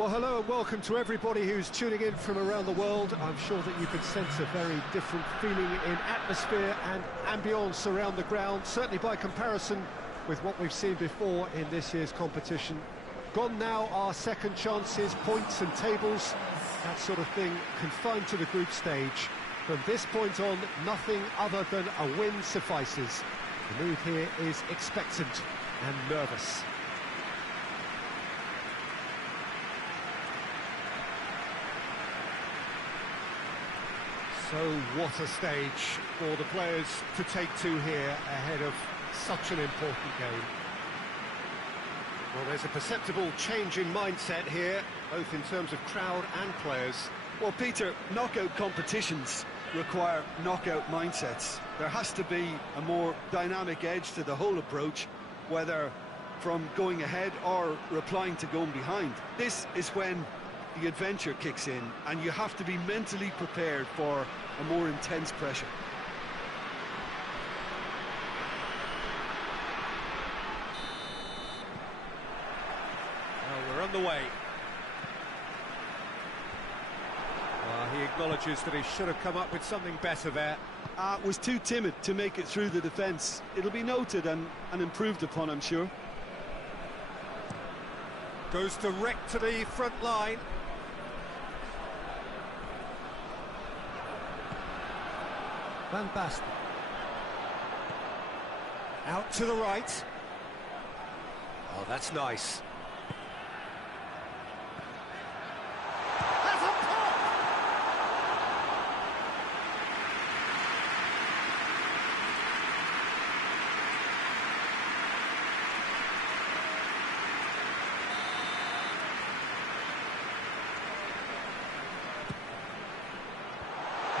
Well, hello and welcome to everybody who's tuning in from around the world. I'm sure that you can sense a very different feeling in atmosphere and ambience around the ground, certainly by comparison with what we've seen before in this year's competition. Gone now are second chances, points and tables, that sort of thing confined to the group stage. From this point on, nothing other than a win suffices. The mood here is expectant and nervous. So what a stage for the players to take to here ahead of such an important game. Well, there's a perceptible change in mindset here, both in terms of crowd and players. Well, Peter, knockout competitions require knockout mindsets. There has to be a more dynamic edge to the whole approach, whether from going ahead or replying to going behind. This is when the adventure kicks in, and you have to be mentally prepared for a more intense pressure. Well, we're on the way. He acknowledges that he should have come up with something better there. Was too timid to make it through the defence. It'll be noted and improved upon, I'm sure. Goes direct to the front line. Van Basten. Out to the right. Oh, that's nice. That's a pop!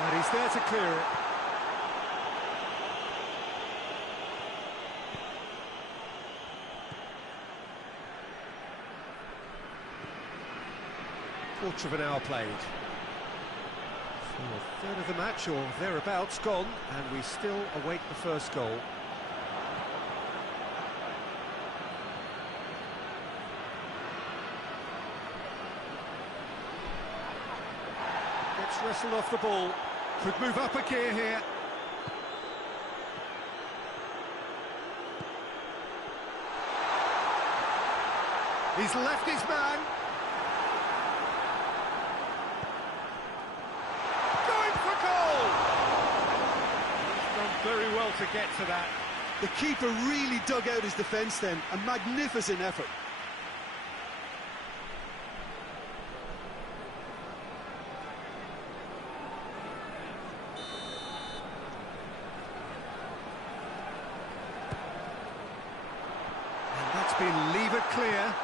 And he's there to clear it. Quarter of an hour played. So a third of the match or thereabouts gone, and we still await the first goal. Gets wrestled off the ball. Could move up a gear here. He's left his man. Very well to get to that. The keeper really dug out his defence then. A magnificent effort. And that's been levered clear.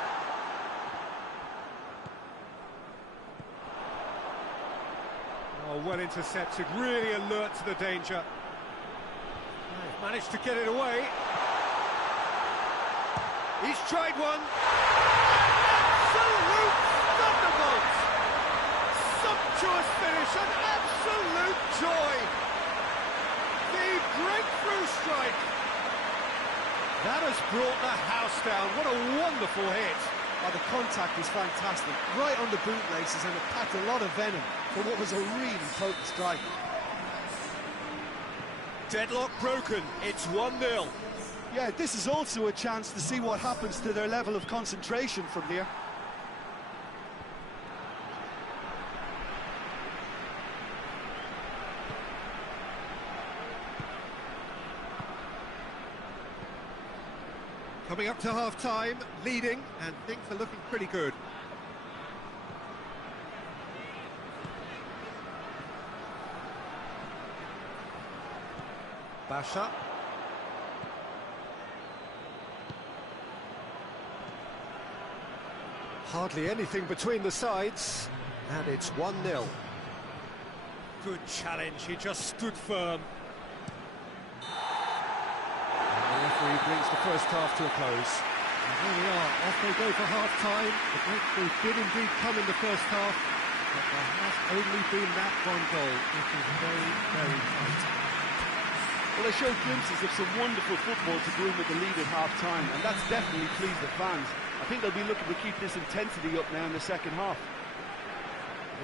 Oh, well intercepted, really alert to the danger. Managed to get it away. He's tried one. Absolute thunderbolt! Sumptuous finish, an absolute joy. The breakthrough strike. That has brought the house down. What a wonderful hit. Oh, the contact was fantastic. Right on the bootlaces, and it packed a lot of venom for what was a really potent strike. Deadlock broken, it's 1-0. Yeah, this is also a chance to see what happens to their level of concentration from here. Coming up to half-time, leading, and things are looking pretty good. Basha. Hardly anything between the sides, and it's 1-0. Good challenge, he just stood firm. And the referee brings the first half to a close. And here we are, off they go for half-time. The breakthrough did indeed come in the first half, but there has only been that one goal, which is very, very tight. Well, they showed glimpses of some wonderful football to go in with the lead at half-time, and that's definitely pleased the fans. I think they'll be looking to keep this intensity up now in the second half.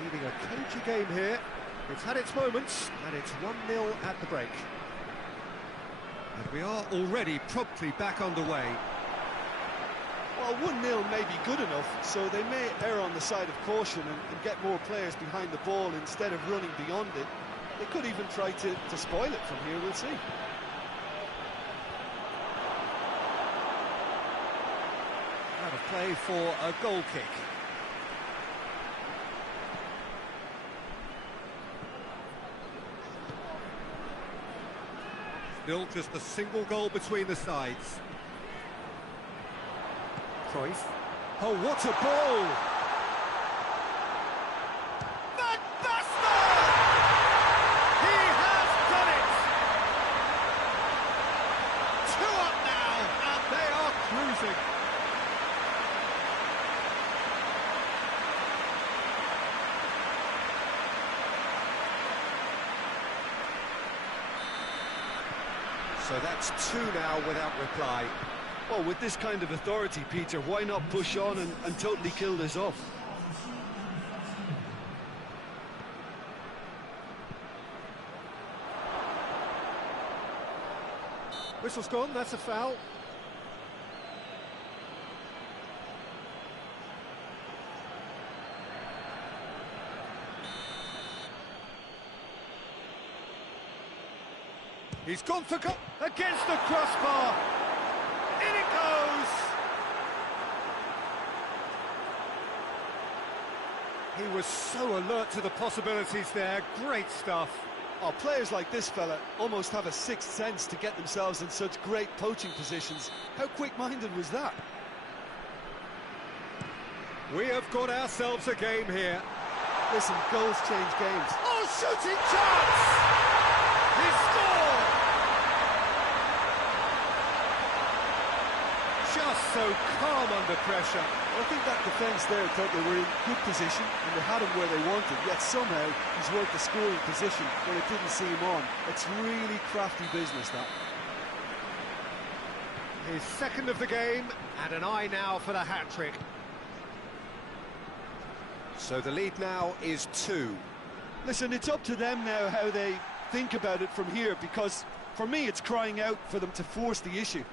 Leading a cagey game here. It's had its moments, and it's 1-0 at the break. And we are already promptly back underway. Well, 1-0 may be good enough, so they may err on the side of caution and get more players behind the ball instead of running beyond it. They could even try to spoil it from here, we'll see. Out of play for a goal kick. Still just a single goal between the sides. Cruyff. Oh, what a ball! Van Basten! He has done it! 2 up now, and they are cruising. So that's 2 now without reply. Well, with this kind of authority, Peter, why not push on and totally kill this off? Whistle's gone, that's a foul. He's gone for goal against the crossbar. In it goes! He was so alert to the possibilities there. Great stuff. Oh, players like this fella almost have a sixth sense to get themselves in such great poaching positions. How quick-minded was that? We have got ourselves a game here. Listen, goals change games. Oh, shooting chance! He scored! Just so calm under pressure. I think that defence there thought they were in good position and they had him where they wanted, yet somehow he's worked the scoring position when it didn't see him on. It's really crafty business, that. His second of the game, and an eye now for the hat-trick. So the lead now is 2. Listen, it's up to them now how they think about it from here, because for me it's crying out for them to force the issue.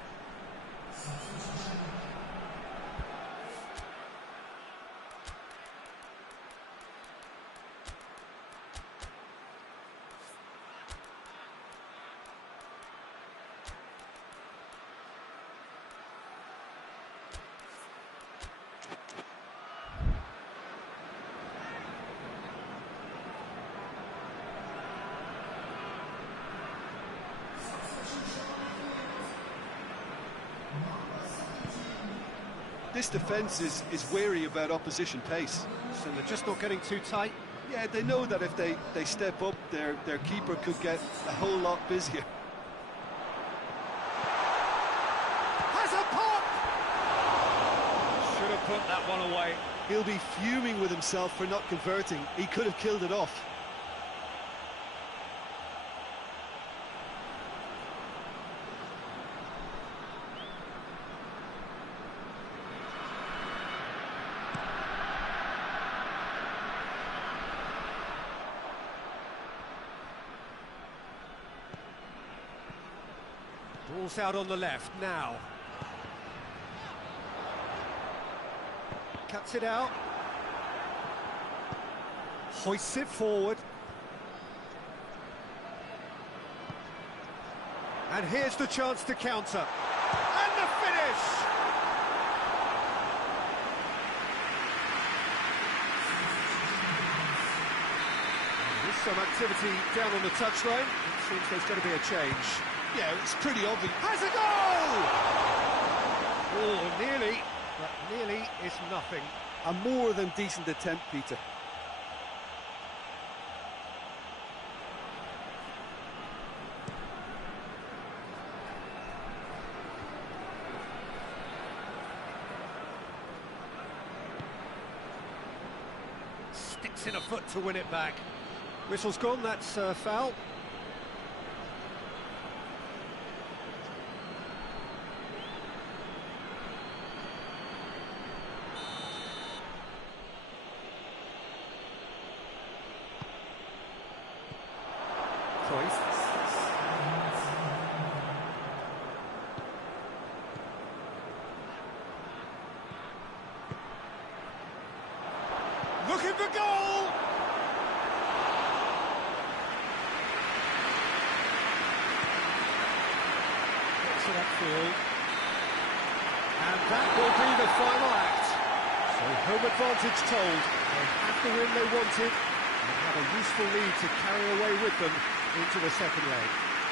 This defence is wary about opposition pace. So they're just not getting too tight. Yeah, they know that if they step up, their keeper could get a whole lot busier. Has a pop! Should have put that one away. He'll be fuming with himself for not converting. He could have killed it off. Ball's out on the left now. Cuts it out. Hoists it forward. And here's the chance to counter. And the finish! There's some activity down on the touchline. It seems there's going to be a change. Yeah, it's pretty obvious. Has a goal! Oh, nearly, but nearly is nothing. A more than decent attempt, Peter. Sticks in a foot to win it back. Whistle's gone, that's a foul. looking for goal! Gets it upfield. And that will be the final act. So home advantage told. They have the win they wanted and have a useful lead to carry away with them into the second leg.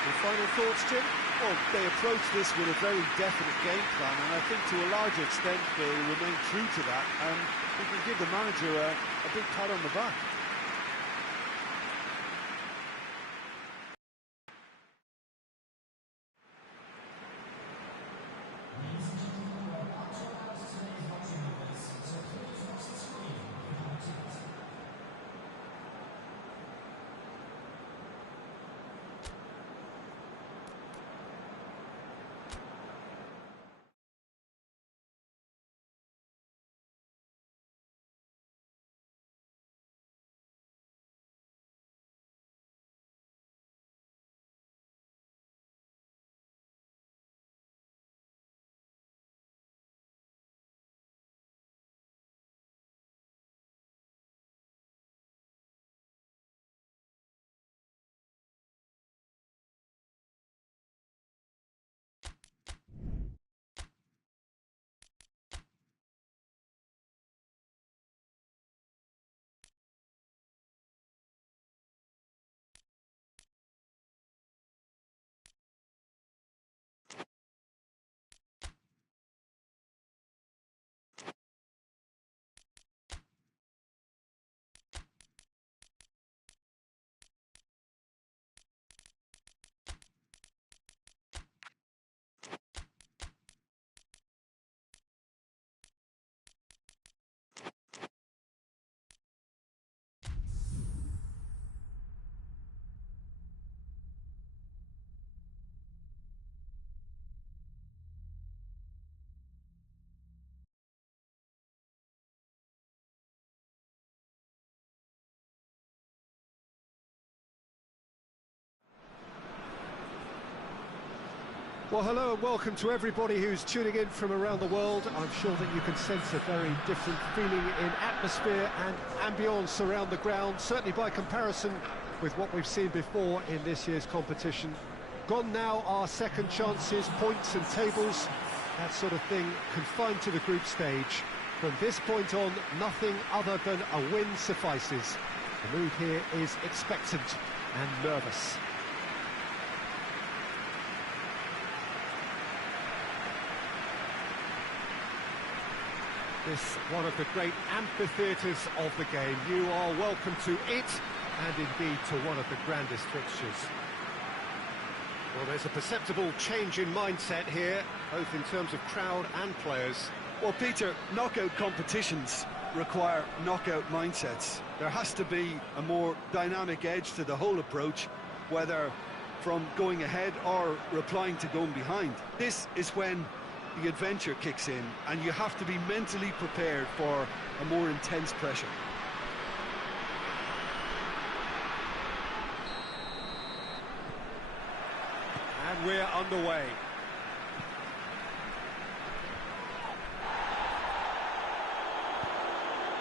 The final thoughts, Jim? Well, they approach this with a very definite game plan, and I think to a large extent they'll remain true to that, and we can give the manager a big pat on the back. Well, hello and welcome to everybody who's tuning in from around the world. I'm sure that you can sense a very different feeling in atmosphere and ambience around the ground, certainly by comparison with what we've seen before in this year's competition. Gone now are second chances, points and tables, that sort of thing confined to the group stage. From this point on, nothing other than a win suffices. The mood here is expectant and nervous. This one of the great amphitheatres of the game. You are welcome to it, and indeed to one of the grandest fixtures. Well, there's a perceptible change in mindset here, both in terms of crowd and players. Well, Peter, knockout competitions require knockout mindsets. There has to be a more dynamic edge to the whole approach, whether from going ahead or replying to going behind. This is when the adventure kicks in, and you have to be mentally prepared for a more intense pressure. And we're underway.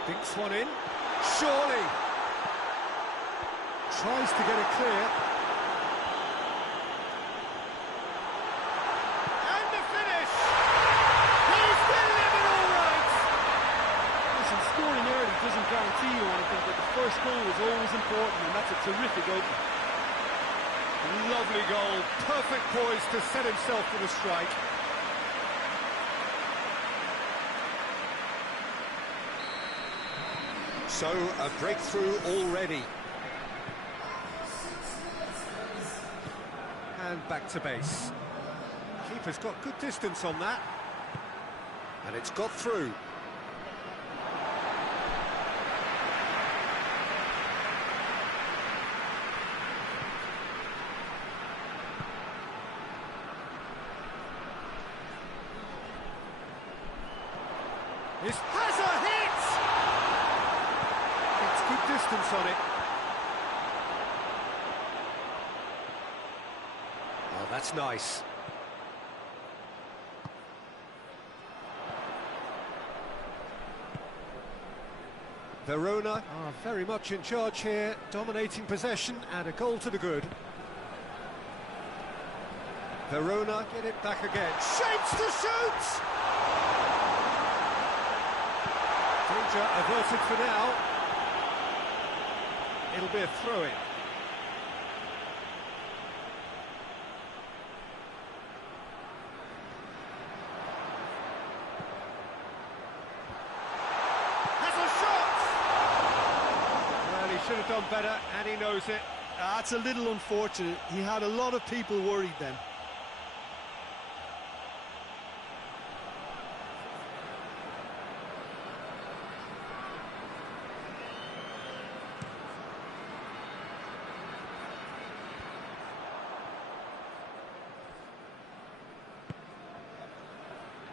Dinks one in. Surely! Tries to get it clear. Doesn't guarantee you anything, but the first goal is always important, and that's a terrific opening. Lovely goal, perfect poise to set himself for the strike. So, a breakthrough already. And back to base. Keeper's got good distance on that. And it's got through. This has a hit! It's good distance on it. Oh, that's nice. Verona are very much in charge here, dominating possession and a goal to the good. Verona get it back again. Shapes to shoot! Danger averted for now. It'll be a throw-in. Should have done better, and he knows it. That's a little unfortunate. He had a lot of people worried then.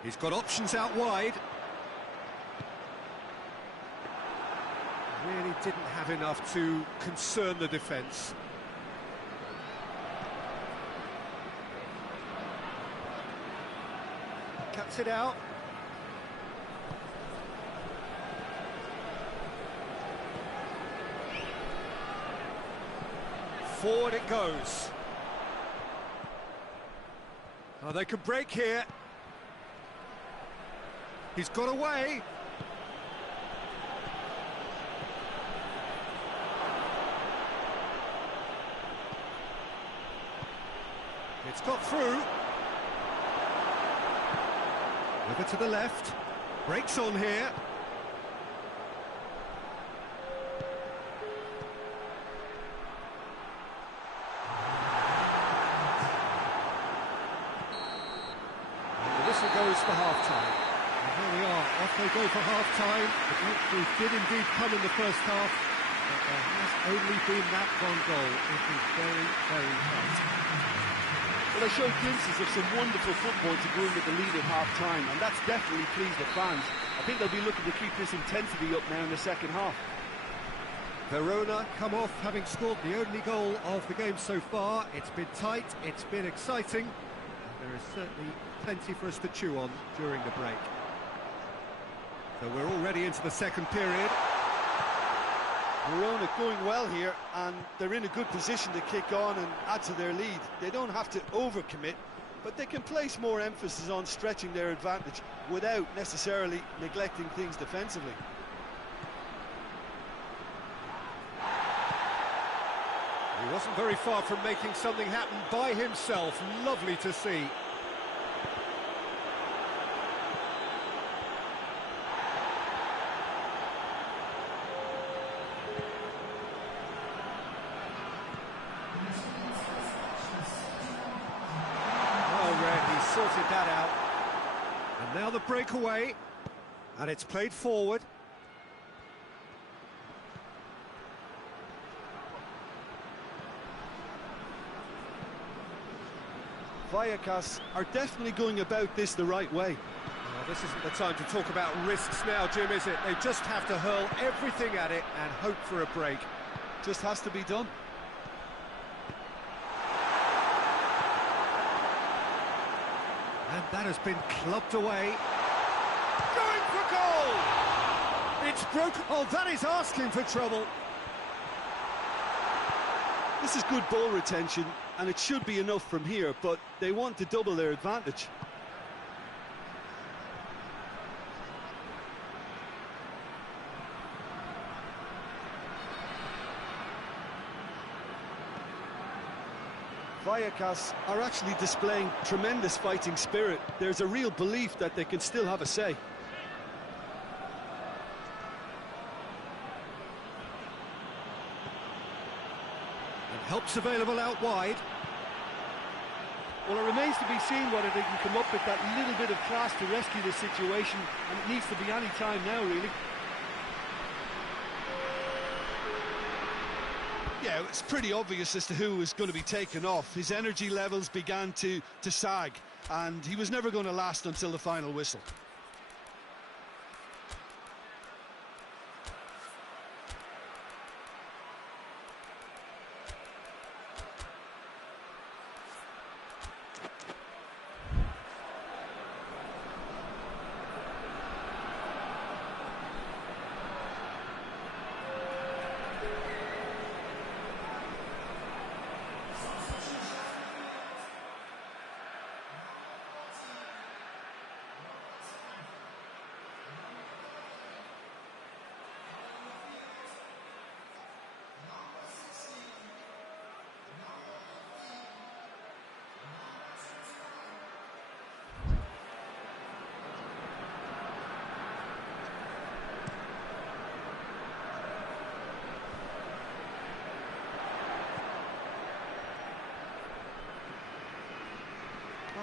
He's got options out wide. Really didn't have enough to concern the defence. Cuts it out. Forward it goes. Oh, they could break here. He's got away. It's got through. Over to the left. Breaks on here. And the whistle goes for half-time. And here we are, off they go for half-time. The breakthrough did indeed come in the first half, but there has only been that one goal. It is very, very tight. Well, they showed glimpses of some wonderful football to go in with the lead at half-time, and that's definitely pleased the fans. I think they'll be looking to keep this intensity up now in the second half. Verona come off having scored the only goal of the game so far. It's been tight, it's been exciting, and there is certainly plenty for us to chew on during the break. So we're already into the second period. Verona going well here, and they're in a good position to kick on and add to their lead. They don't have to overcommit, but they can place more emphasis on stretching their advantage without necessarily neglecting things defensively. He wasn't very far from making something happen by himself. Lovely to see. Sorted that out, and now the breakaway, and it's played forward. Vallecas are definitely going about this the right way. Well, this isn't the time to talk about risks now, Jim, is it? They just have to hurl everything at it and hope for a break. Just has to be done. And that has been clubbed away. Going for goal! It's broken. Oh, that is asking for trouble. This is good ball retention, and it should be enough from here, but they want to double their advantage. Vallecas are actually displaying tremendous fighting spirit. There's a real belief that they can still have a say. And help's available out wide. Well, it remains to be seen whether they can come up with that little bit of class to rescue the situation, and it needs to be any time now, really. Yeah, it's pretty obvious as to who was going to be taken off. His energy levels began to sag, and he was never going to last until the final whistle.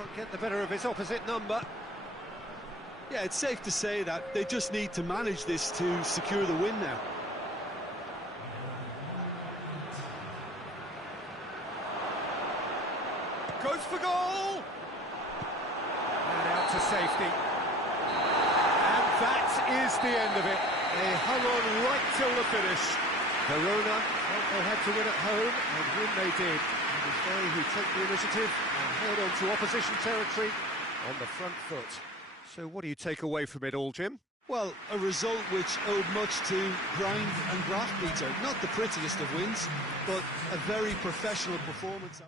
Can't get the better of his opposite number. Yeah, it's safe to say that they just need to manage this to secure the win now. Goes for goal! And out to safety. And that is the end of it. They hung on right till the finish. Verona felt they had to win at home, and win they did. It was they who took the initiative and head on to opposition territory on the front foot. So what do you take away from it all, Jim? Well, a result which owed much to grind and graft, Peter. Not the prettiest of wins, but a very professional performance.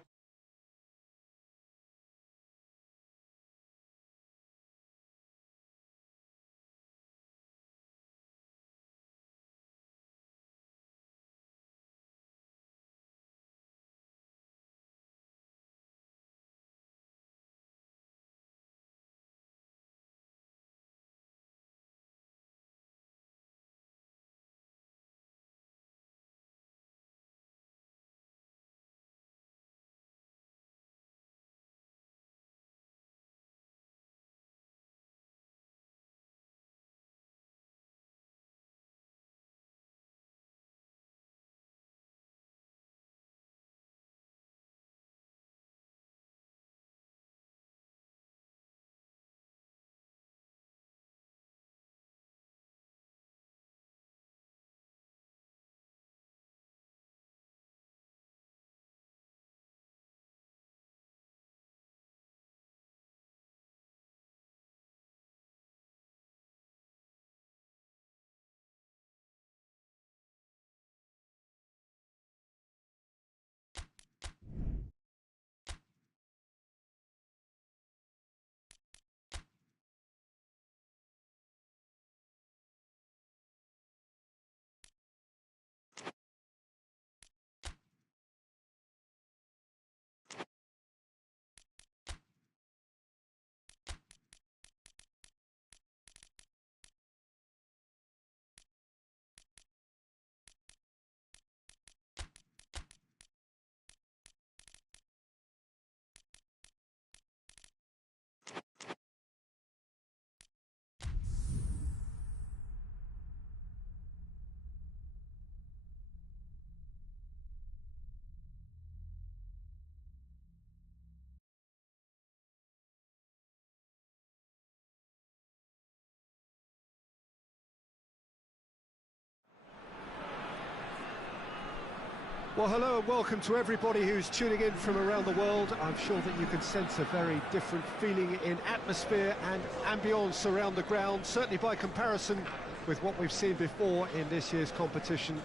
Well, hello and welcome to everybody who's tuning in from around the world. I'm sure that you can sense a very different feeling in atmosphere and ambience around the ground, certainly by comparison with what we've seen before in this year's competition.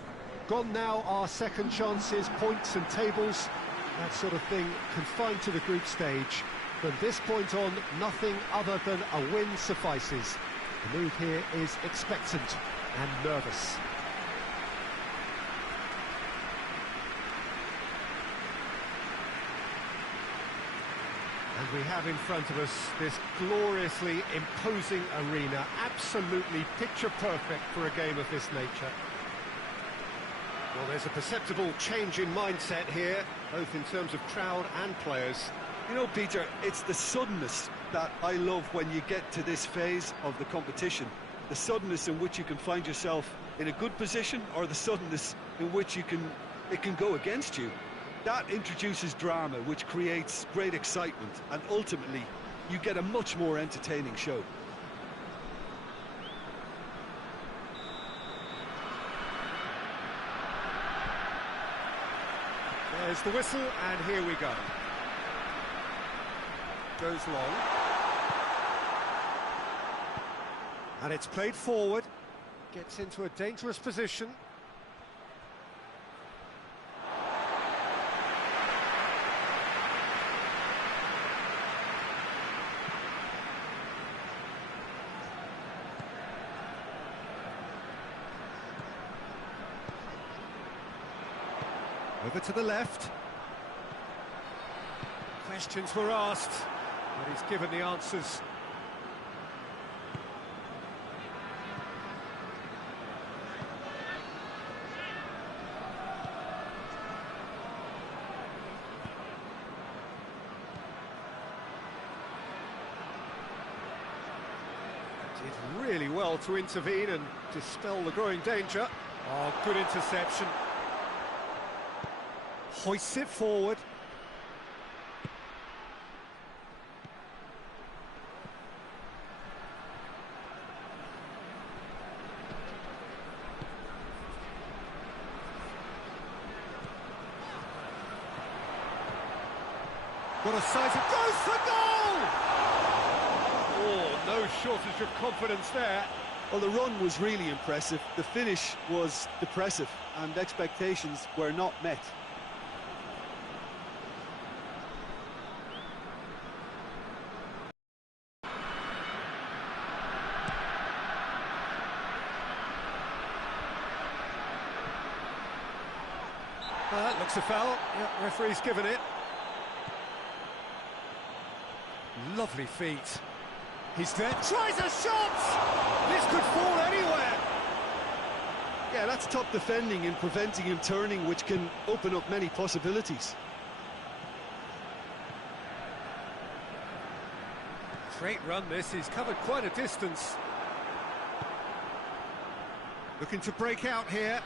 Gone now are second chances, points and tables, that sort of thing confined to the group stage. From this point on, nothing other than a win suffices. The mood here is expectant and nervous. And we have in front of us this gloriously imposing arena, absolutely picture perfect for a game of this nature. Well, there's a perceptible change in mindset here, both in terms of crowd and players. You know, Peter, it's the suddenness that I love when you get to this phase of the competition. The suddenness in which you can find yourself in a good position, or the suddenness in which it can go against you. That introduces drama, which creates great excitement, and ultimately you get a much more entertaining show. There's the whistle, and here we go. Goes long. And it's played forward. Gets into a dangerous position. Over to the left. Questions were asked, but he's given the answers. Did really well to intervene and dispel the growing danger. Oh, good interception. Hoists it forward. Got a size, it goes for goal! Oh, no shortage of confidence there. Well, the run was really impressive. The finish was depressive, and expectations were not met. That looks a foul. Yep, referee's given it. Lovely feet. He's there. Tries a shot! This could fall anywhere. Yeah, that's top defending and preventing him turning, which can open up many possibilities. Great run this. He's covered quite a distance. Looking to break out here.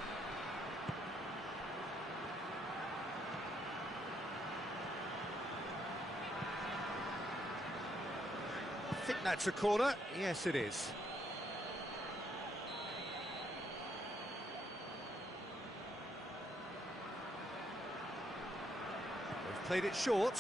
I think that's a corner. Yes, it is. They've played it short.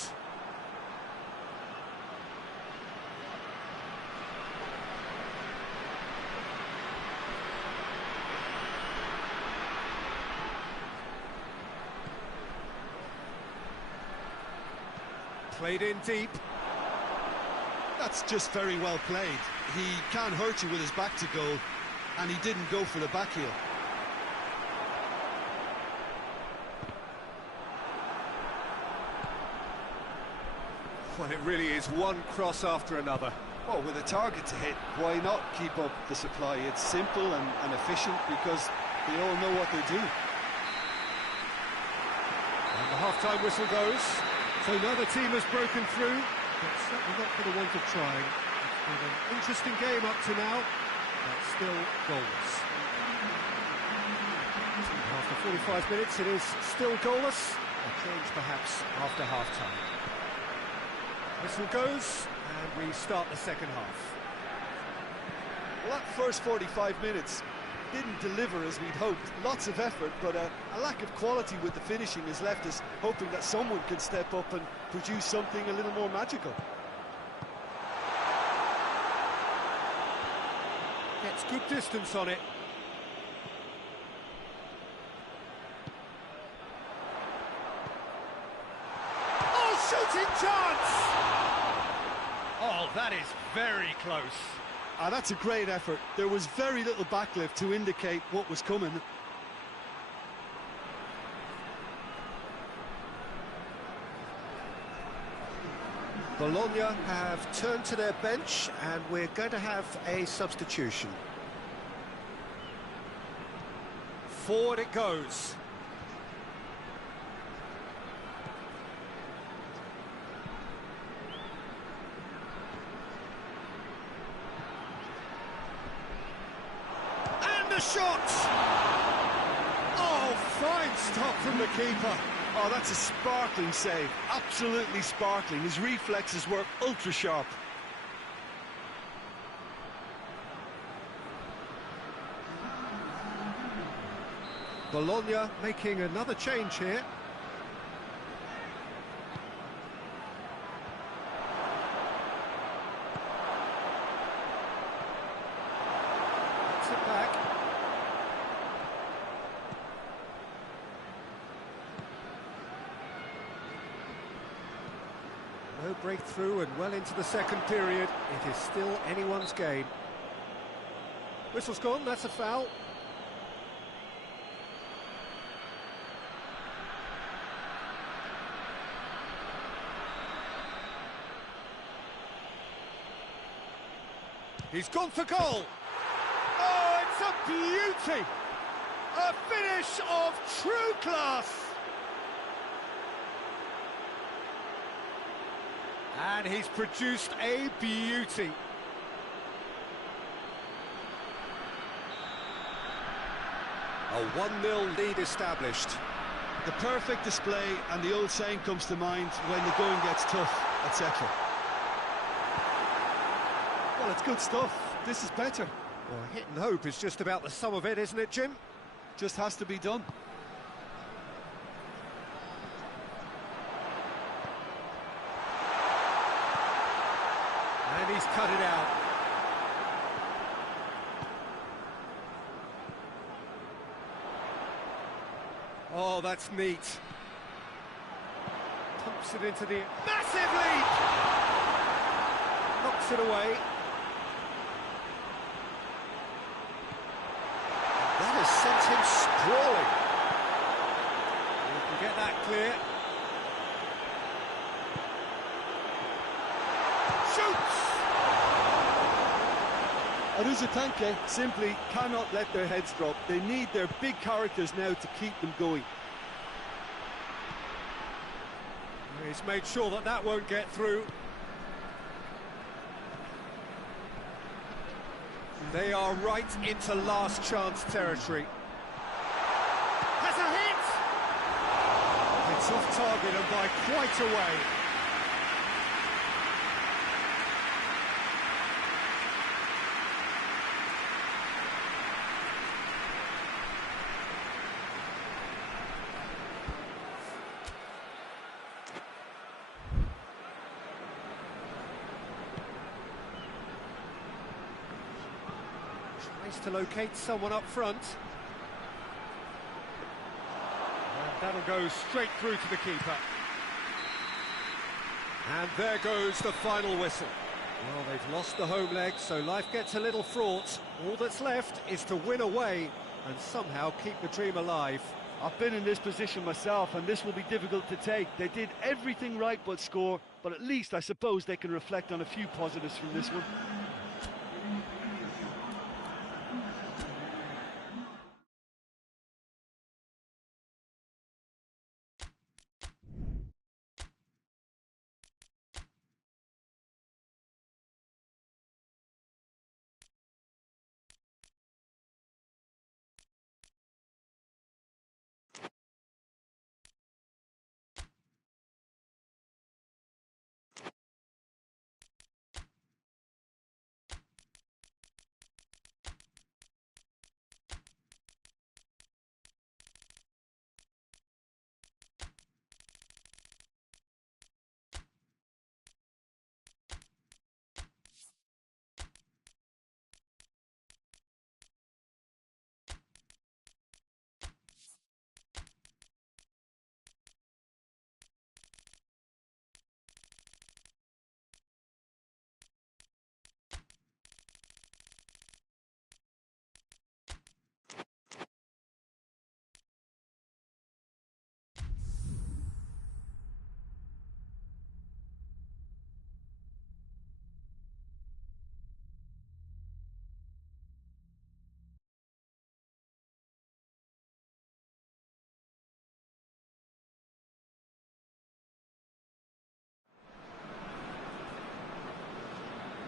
Played in deep. That's just very well played. He can't hurt you with his back to goal, and he didn't go for the back heel. Well, it really is one cross after another. Oh, with a target to hit, why not keep up the supply? It's simple and efficient because they all know what they're doing. And the half-time whistle goes. So another team has broken through. But certainly not for the want of trying. It's been an interesting game up to now, but still goalless. After 45 minutes, it is still goalless. A change perhaps after half-time. Whistle goes, and we start the second half. Well, that first 45 minutes didn't deliver as we'd hoped. Lots of effort, but a lack of quality with the finishing has left us hoping that someone can step up and produce something a little more magical. Gets good distance on it. Oh, shooting chance! Oh, that is very close. That's a great effort. There was very little backlift to indicate what was coming. Bologna have turned to their bench, and we're going to have a substitution. Forward it goes. And a shot! Oh, fine stop from the keeper. Oh, that's a sparkling save. Absolutely sparkling. His reflexes were ultra sharp. Bologna making another change here. Gets it back. No breakthrough, and well into the second period. It is still anyone's game. Whistle's gone, that's a foul. He's gone for goal. Oh, it's a beauty. A finish of true class. And he's produced a beauty. A 1-0 lead established. The perfect display, and the old saying comes to mind: when the going gets tough, etc. Well, it's good stuff. This is better. Well, hit and hope is just about the sum of it, isn't it, Jim? Just has to be done. And he's cut it out. Oh, that's neat. Pumps it into the... Massive lead! Knocks it away. That has sent him sprawling. We can get that clear. Tanke simply cannot let their heads drop. They need their big characters now to keep them going. He's made sure that that won't get through. They are right into last chance territory. Has a hit! It's off target and by quite a way. To locate someone up front. And that'll go straight through to the keeper. And there goes the final whistle. Well, they've lost the home leg, so life gets a little fraught. All that's left is to win away and somehow keep the dream alive. I've been in this position myself, and this will be difficult to take. They did everything right but score, but at least I suppose they can reflect on a few positives from this one.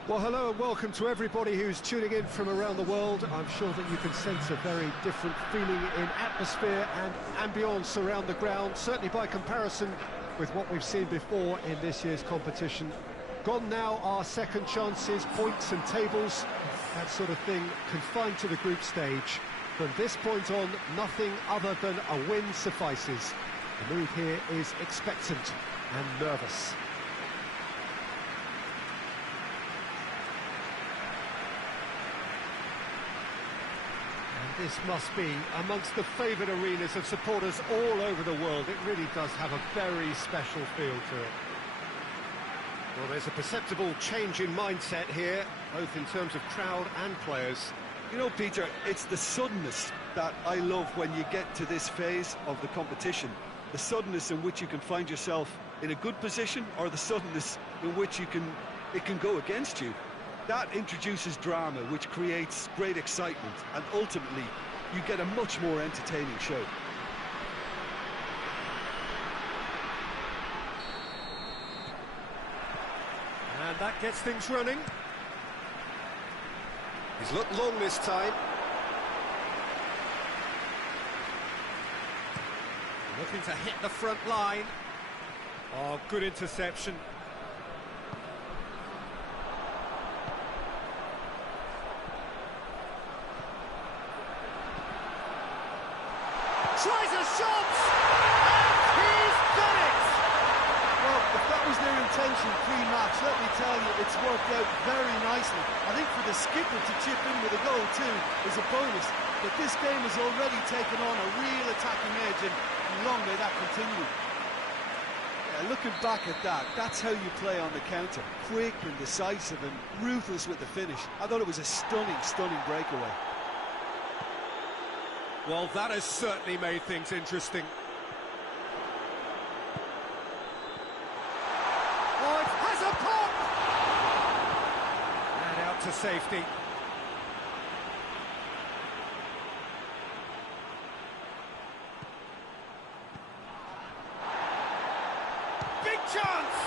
Well, hello and welcome to everybody who's tuning in from around the world. I'm sure that you can sense a very different feeling in atmosphere and ambience around the ground, certainly by comparison with what we've seen before in this year's competition. Gone now are second chances, points and tables, that sort of thing confined to the group stage. From this point on, nothing other than a win suffices. The mood here is expectant and nervous. This must be amongst the favoured arenas of supporters all over the world. It really does have a very special feel to it. Well, there's a perceptible change in mindset here, both in terms of crowd and players. You know, Peter, it's the suddenness that I love when you get to this phase of the competition. The suddenness in which you can find yourself in a good position, or the suddenness in which it can go against you. That introduces drama, which creates great excitement, and ultimately you get a much more entertaining show. And that gets things running. He's looked long this time. Looking to hit the front line. Oh, good interception. Tries a shot! And he's done it! Well, if that was their intention pre-match, let me tell you, it's worked out very nicely. I think for the skipper to chip in with a goal too is a bonus. But this game has already taken on a real attacking edge, and long may that continue. Yeah, looking back at that, that's how you play on the counter. Quick and decisive and ruthless with the finish. I thought it was a stunning, stunning breakaway. Well, that has certainly made things interesting. Oh, it has a pop! And out to safety. Big chance!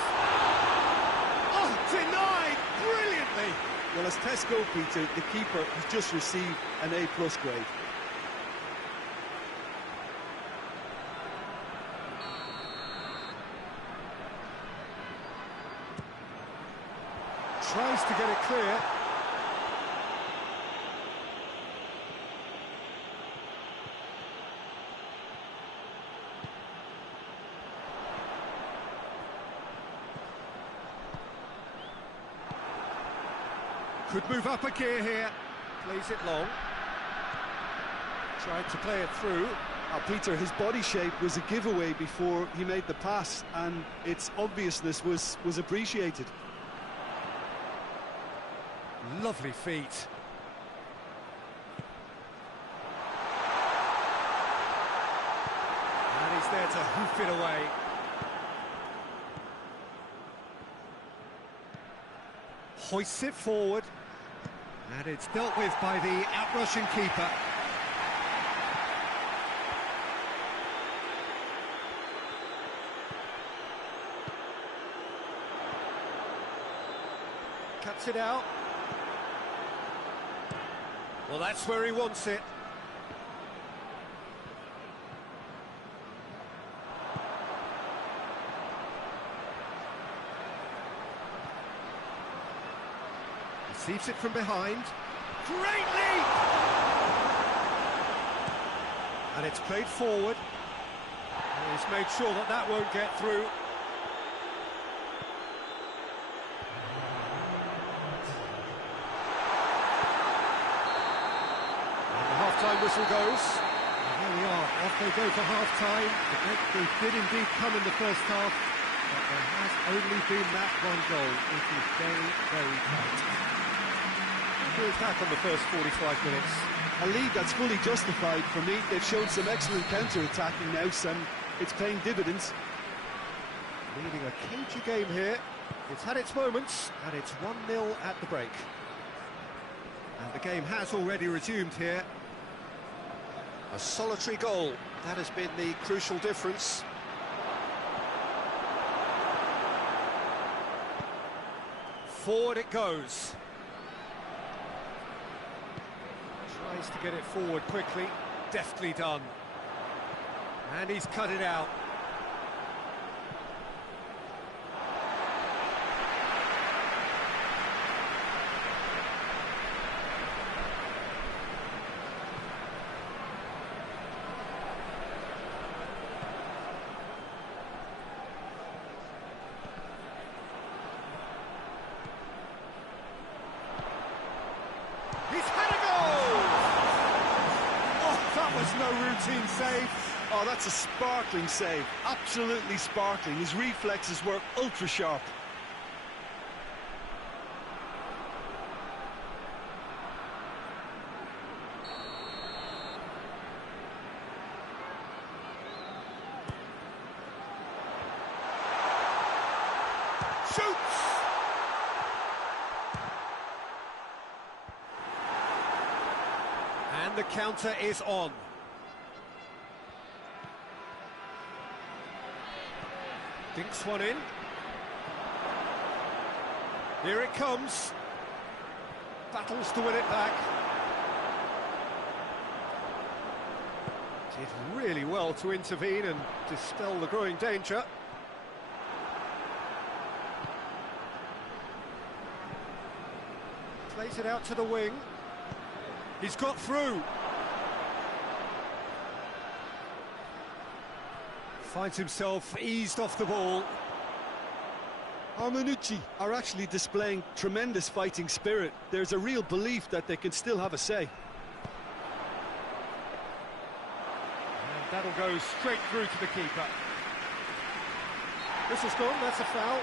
Oh, denied brilliantly! Well, as Tesco, Peter, the keeper has just received an A+ grade. Tries to get it clear. Could move up a gear here. Plays it long. Tried to play it through. Peter, his body shape was a giveaway before he made the pass, and its obviousness was appreciated. Lovely feet. And he's there to hoof it away. Hoists it forward. And it's dealt with by the outrushing keeper. Cuts it out. Well, that's where he wants it. Receives it from behind. Great leap! And it's played forward. And he's made sure that that won't get through. Half-time whistle goes. And here we are, off they go for half-time. The breakthrough did indeed come in the first half, but there has only been that one goal. It is very, very tight. Good attack on the first 45 minutes. A lead that's fully justified for me. They've shown some excellent counter-attacking now, and it's paying dividends. Leading a cagey game here. It's had its moments, and it's 1-0 at the break. And the game has already resumed here. A solitary goal, that has been the crucial difference. Forward it goes. Tries to get it forward quickly, deftly done. And he's cut it out. He's had a goal! Oh, that was no routine save. Oh, that's a sparkling save. Absolutely sparkling. His reflexes were ultra sharp. Shoots! And the counter is on. Dinks one in. Here it comes. Battles to win it back. Did really well to intervene and dispel the growing danger. Plays it out to the wing. He's got through. Finds himself eased off the ball. Armanucci are actually displaying tremendous fighting spirit. There's a real belief that they can still have a say. And that'll go straight through to the keeper. This is gone, that's a foul.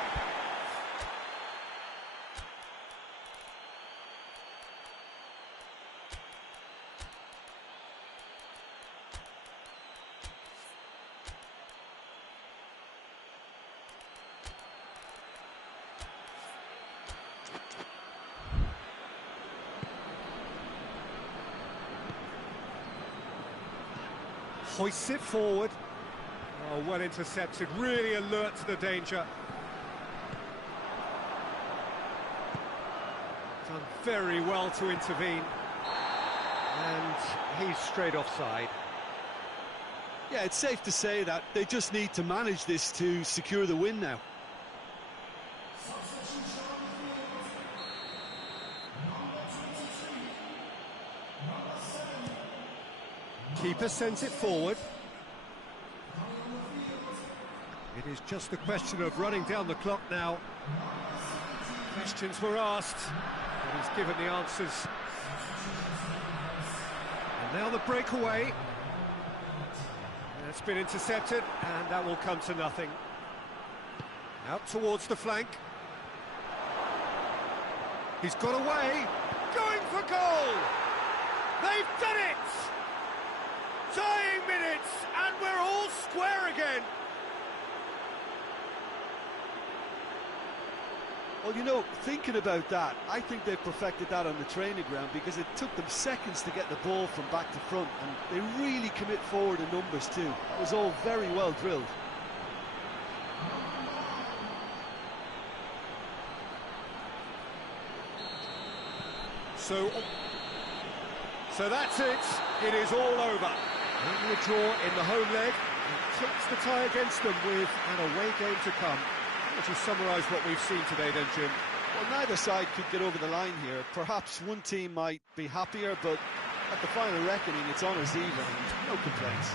Hoists it forward. Oh, well intercepted, really alert to the danger. Done very well to intervene. And he's straight offside. Yeah, it's safe to say that they just need to manage this to secure the win now. Keeper sends it forward. It is just a question of running down the clock now. Questions were asked, but he's given the answers. And now the breakaway. It's been intercepted, and that will come to nothing. Out towards the flank. He's got away. Going for goal! They've done it! Dying minutes, and we're all square again. Well, you know, thinking about that, I think they perfected that on the training ground because it took them seconds to get the ball from back to front, and they really commit forward in numbers too. It was all very well drilled. So that's it. It is all over. Only a draw in the home leg. It tips the tie against them with an away game to come. Would you summarise what we've seen today then, Jim? Well, neither side could get over the line here. Perhaps one team might be happier, but at the final reckoning, it's honours even. No complaints.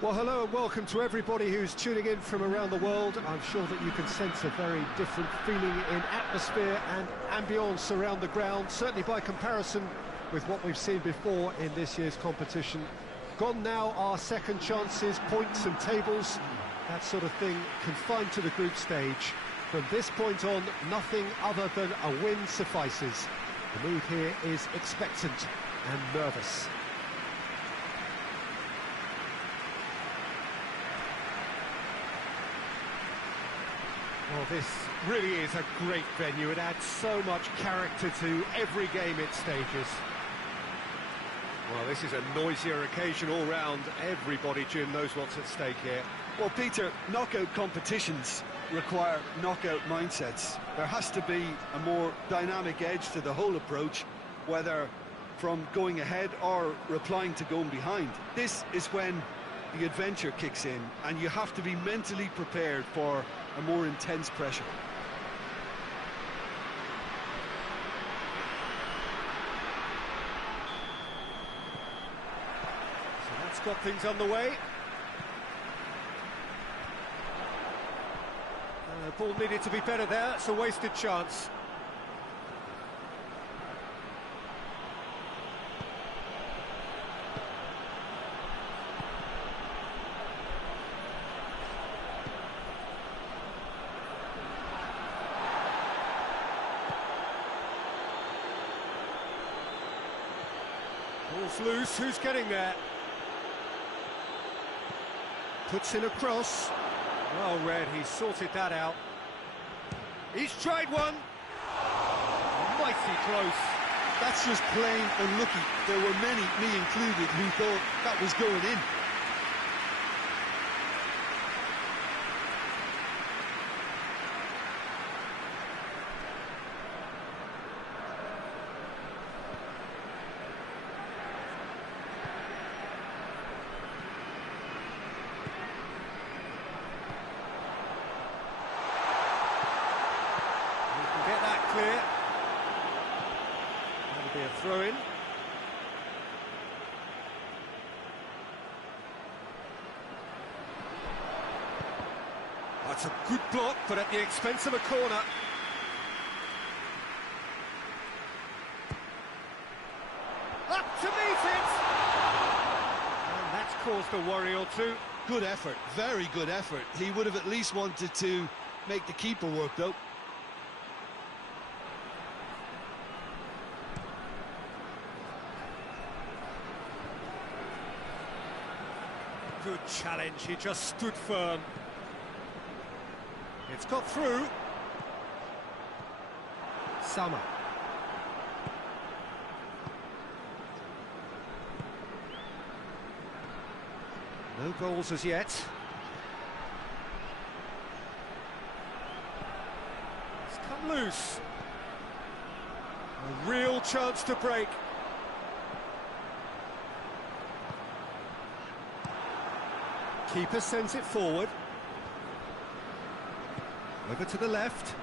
Well, hello and welcome to everybody who's tuning in from around the world. I'm sure that you can sense a very different feeling in atmosphere and ambience around the ground, certainly by comparison with what we've seen before in this year's competition. Gone now are second chances, points and tables, that sort of thing confined to the group stage. From this point on, nothing other than a win suffices. The mood here is expectant and nervous. Well, this really is a great venue. It adds so much character to every game it stages. Well, this is a noisier occasion all round. Everybody, Jim, knows what's at stake here. Well, Peter, knockout competitions require knockout mindsets. There has to be a more dynamic edge to the whole approach, whether from going ahead or replying to going behind. This is when the adventure kicks in, and you have to be mentally prepared for a more intense pressure. So that's got things underway. Ball needed to be better there. It's a wasted chance. Ball's loose, who's getting there? Puts in a cross. Well read, he sorted that out. He's tried one. Mighty close. That's just plain unlucky. There were many, me included, who thought that was going in. Clear. That'll be a throw-in. That's a good block, but at the expense of a corner. Up to meet it! And that's caused a worry or two. Good effort, very good effort. He would have at least wanted to make the keeper work, though. Good challenge, he just stood firm. It's got through. Summer. No goals as yet. It's come loose. A real chance to break. Keeper sends it forward. Over to the left.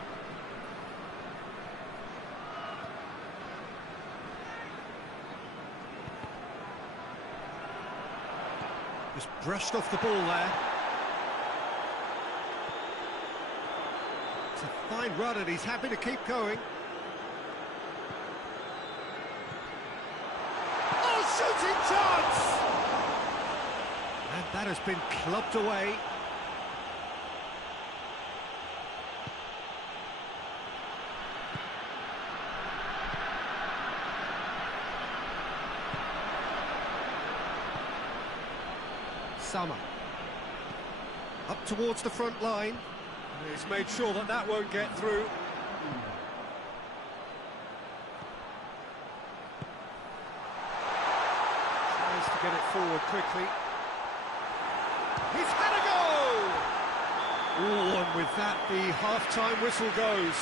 Just brushed off the ball there. It's a fine run and he's happy to keep going. Oh, shooting chance! And that has been clubbed away. Summer. Up towards the front line. And he's made sure that that won't get through. Tries to get it forward quickly. He's had a go! Oh, and with that, the half-time whistle goes.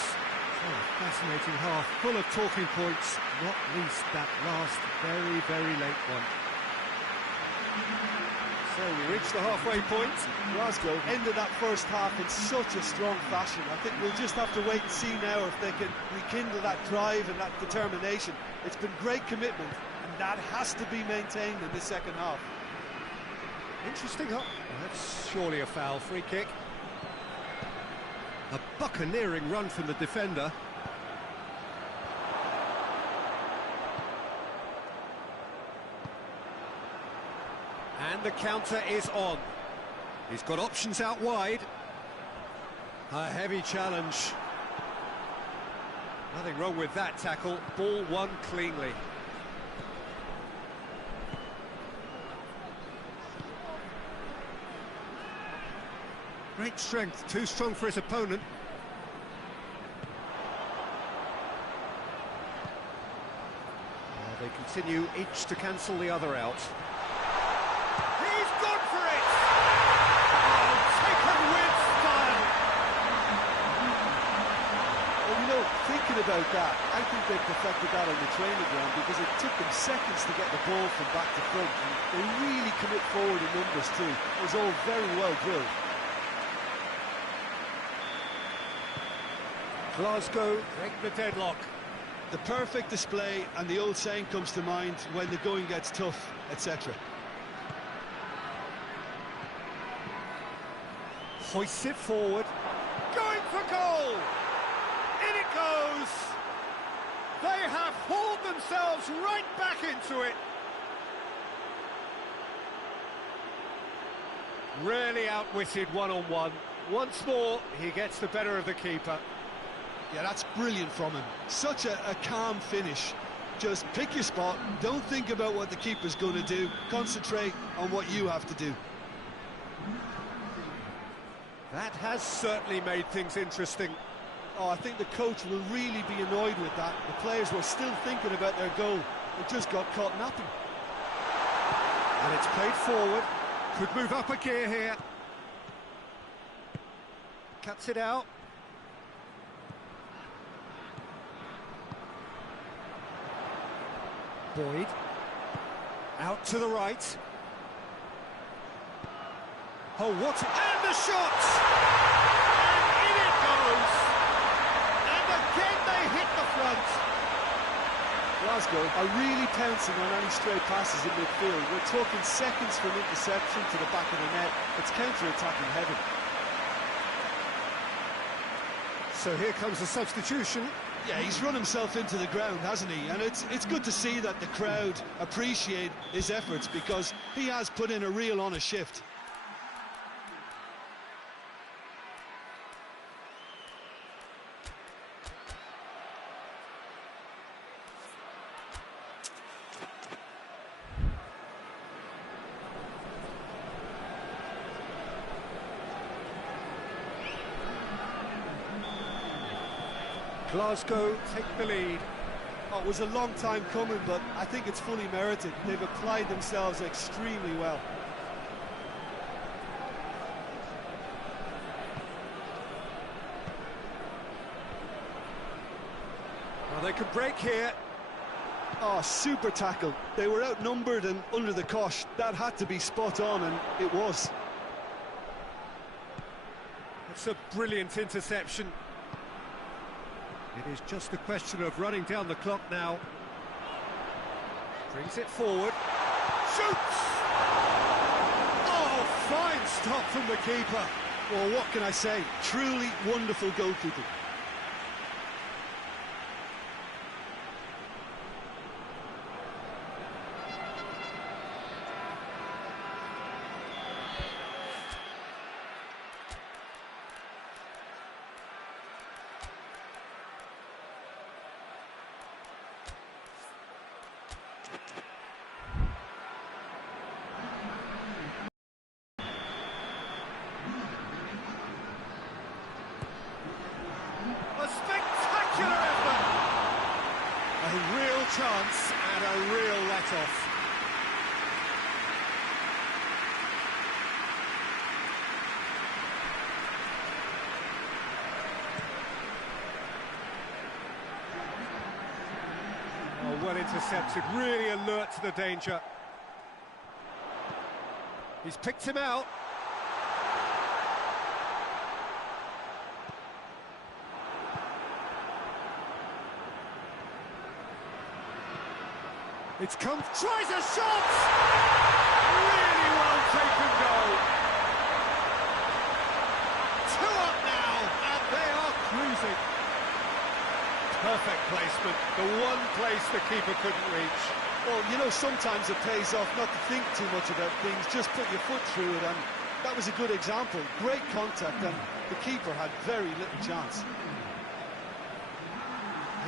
Oh, fascinating half, full of talking points, not least that last very, very late one. So we reach the halfway point. Glasgow ended that first half in such a strong fashion. I think we'll just have to wait and see now if they can rekindle that drive and that determination. It's been great commitment, and that has to be maintained in the second half. Interesting. That's surely a foul. Free kick. A buccaneering run from the defender. And the counter is on. He's got options out wide. A heavy challenge. Nothing wrong with that tackle. Ball won cleanly. Great strength, too strong for his opponent. They continue each to cancel the other out. He's gone for it! Oh, taken with style! Well, you know, thinking about that, I think they perfected that on the training ground because it took them seconds to get the ball from back to front. And they really commit forward in numbers too. It was all very well drilled. Glasgow break the deadlock. The perfect display, and the old saying comes to mind, when the going gets tough, etc. Hoists it forward. Going for goal! In it goes! They have hauled themselves right back into it. Really outwitted one-on-one. Once more, he gets the better of the keeper. Yeah, that's brilliant from him. Such a calm finish. Just pick your spot, don't think about what the keeper's going to do, concentrate on what you have to do. That has certainly made things interesting. Oh, I think the coach will really be annoyed with that. The players were still thinking about their goal. They just got caught napping. And it's played forward. Could move up a gear here. Cuts it out. Boyd. Out to the right. Oh, what? And the shot! And in it goes! And again they hit the front. Glasgow are really pouncing on any stray passes in midfield. We're talking seconds from interception to the back of the net. It's counter-attacking heaven. So here comes the substitution. Yeah, he's run himself into the ground, hasn't he? And it's good to see that the crowd appreciate his efforts because he has put in a real honest shift. Glasgow take the lead. Oh, it was a long time coming, but I think it's fully merited. They've applied themselves extremely well. Well, they could break here. Oh, super tackle. They were outnumbered and under the cosh. That had to be spot on, and it was. It's a brilliant interception. It is just a question of running down the clock now. Brings it forward. Shoots! Oh, fine stop from the keeper. Well, what can I say? Truly wonderful goalkeeping. A spectacular effort! A real chance and a real let-off. Oh, well intercepted, really alert to the danger. He's picked him out. It's come, tries a shot! Really well taken Perfect placement, the one place the keeper couldn't reach. Well, you know, sometimes it pays off not to think too much about things, just put your foot through it, and that was a good example. Great contact, and the keeper had very little chance.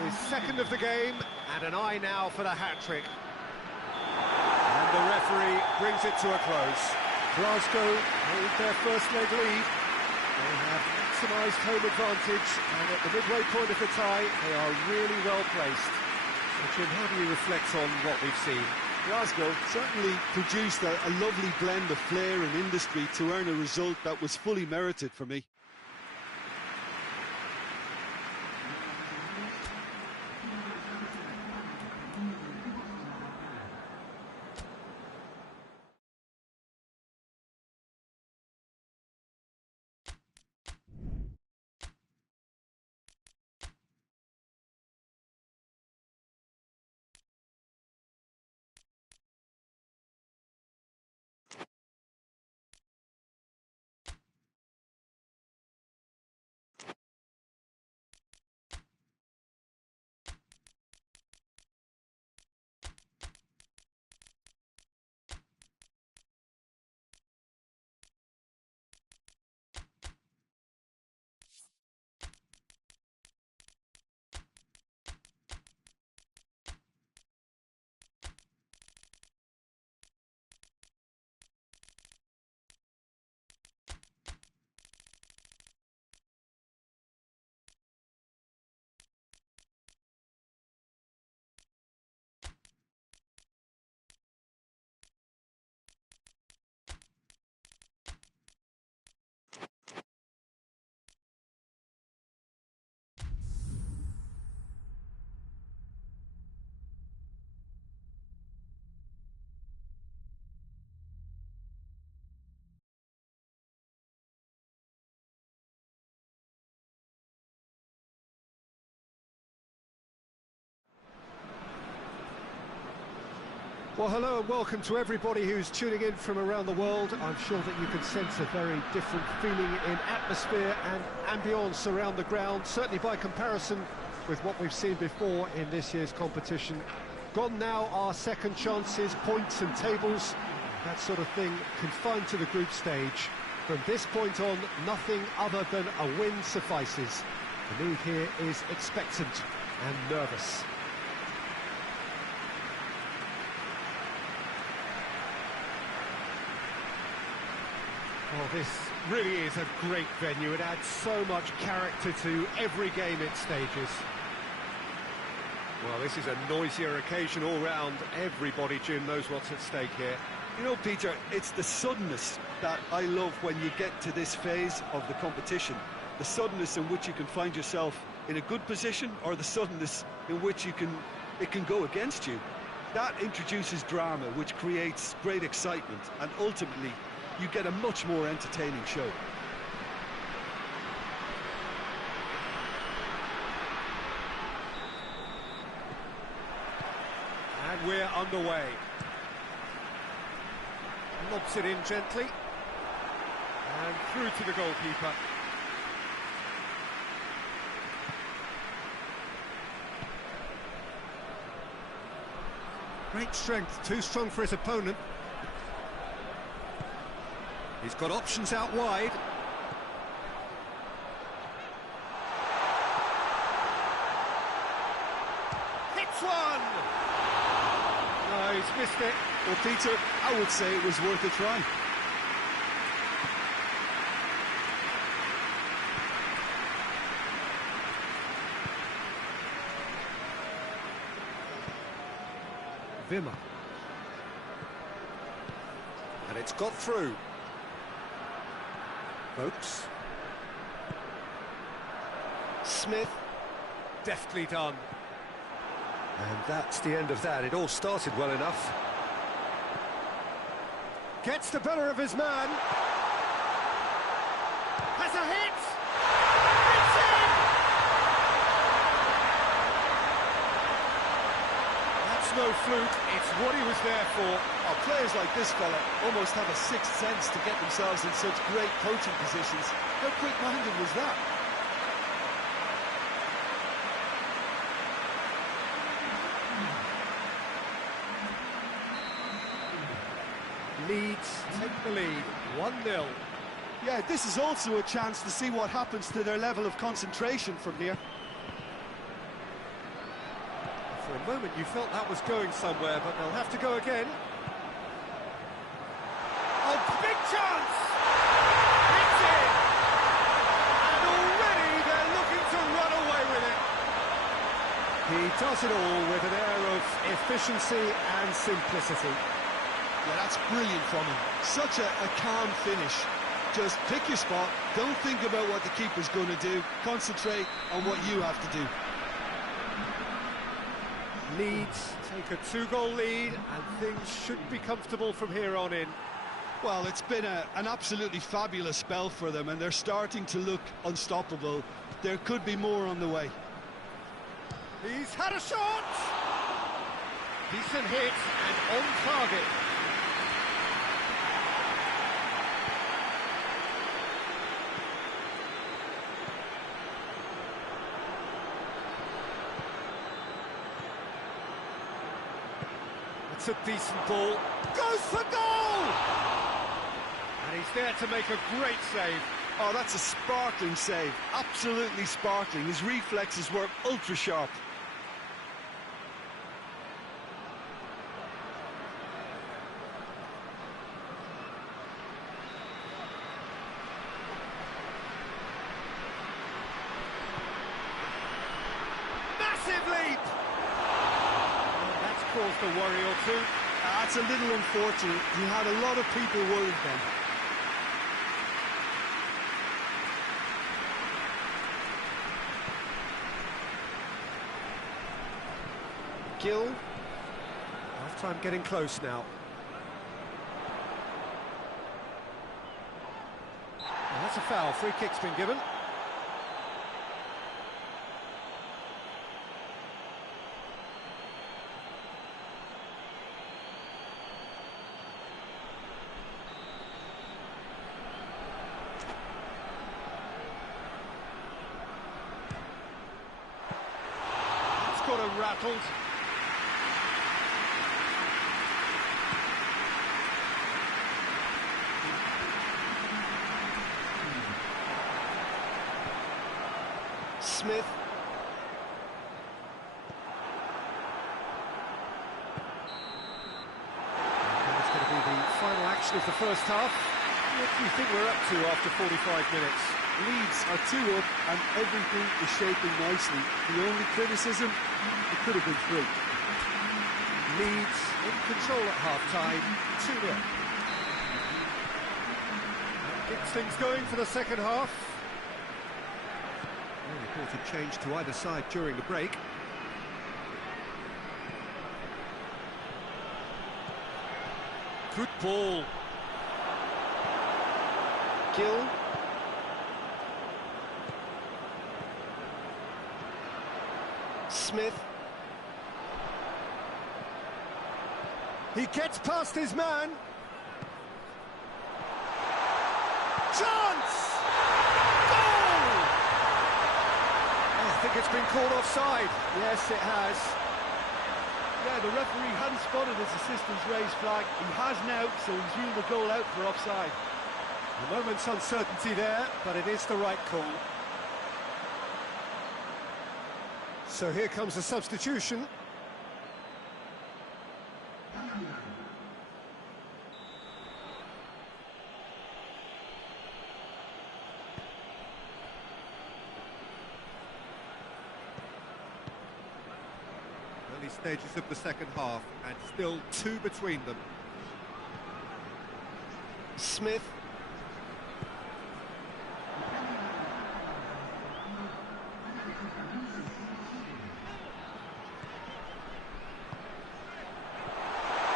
His second of the game, and an eye now for the hat-trick. And the referee brings it to a close. Glasgow hold their first leg lead. They have maximised home advantage, and at the midway point of the tie, they are really well placed. So, Jim, how do you reflect on what we've seen? Glasgow certainly produced a lovely blend of flair and industry to earn a result that was fully merited for me. Well, hello and welcome to everybody who's tuning in from around the world. I'm sure that you can sense a very different feeling in atmosphere and ambience around the ground, certainly by comparison with what we've seen before in this year's competition. Gone now are second chances, points and tables, that sort of thing confined to the group stage. From this point on, nothing other than a win suffices. The mood here is expectant and nervous. Well, this really is a great venue. It adds so much character to every game it stages. Well, this is a noisier occasion all round. Everybody, Jim, knows what's at stake here. You know, Peter, it's the suddenness that I love when you get to this phase of the competition. The suddenness in which you can find yourself in a good position, or the suddenness in which it can go against you. That introduces drama, which creates great excitement, and ultimately you get a much more entertaining show. And we're underway. Lobs it in gently. And through to the goalkeeper. Great strength, too strong for his opponent. He's got options out wide. Hits one! No, he's missed it. Well, Peter, I would say it was worth a try. Wimmer. And it's got through. Folks. Smith. Deftly done. And that's the end of that. It all started well enough. Gets the better of his man. Has a hit! It's in! That's no fluke, it's what he was there for. Oh, players like this fella almost have a sixth sense to get themselves in such great coaching positions. How quick-minded was that? Leeds take the lead, 1-0. Yeah, this is also a chance to see what happens to their level of concentration from here. For a moment you felt that was going somewhere, but they'll have to go again. Oh, big chance! It's in! And already they're looking to run away with it. He does it all with an air of efficiency and simplicity. Yeah, that's brilliant from him. Such a calm finish. Just pick your spot, don't think about what the keeper's going to do, concentrate on what you have to do. Leeds take a 2-goal lead, and things should be comfortable from here on in. Well, it's been an absolutely fabulous spell for them, and they're starting to look unstoppable. There could be more on the way. He's had a shot! Decent hit and on target. It's a decent ball. Goes for goal! And he's there to make a great save. Oh, that's a sparkling save. Absolutely sparkling. His reflexes were ultra sharp. Massive leap! That's caused a worry or two. That's a little unfortunate. He had a lot of people worried then. Gill. Half-time getting close now. Well, that's a foul. Free kick's been given. It's got him rattled. Smith. That's going to be the final action of the first half. What do you think we're up to after 45 minutes? Leeds are 2 up and everything is shaping nicely. The only criticism, it could have been 3. Leeds in control at half-time, 2-0. That gets things going for the second half. No reported change to either side during the break. Good ball. Gill. Smith. He gets past his man. Chance! Goal! I think it's been called offside. Yes, it has. Yeah, the referee hadn't spotted his assistant's raised flag. He has now, so he's ruled the goal out for offside. A moment's uncertainty there, but it is the right call. So here comes a substitution. Early stages of the second half, and still 2 between them. Smith.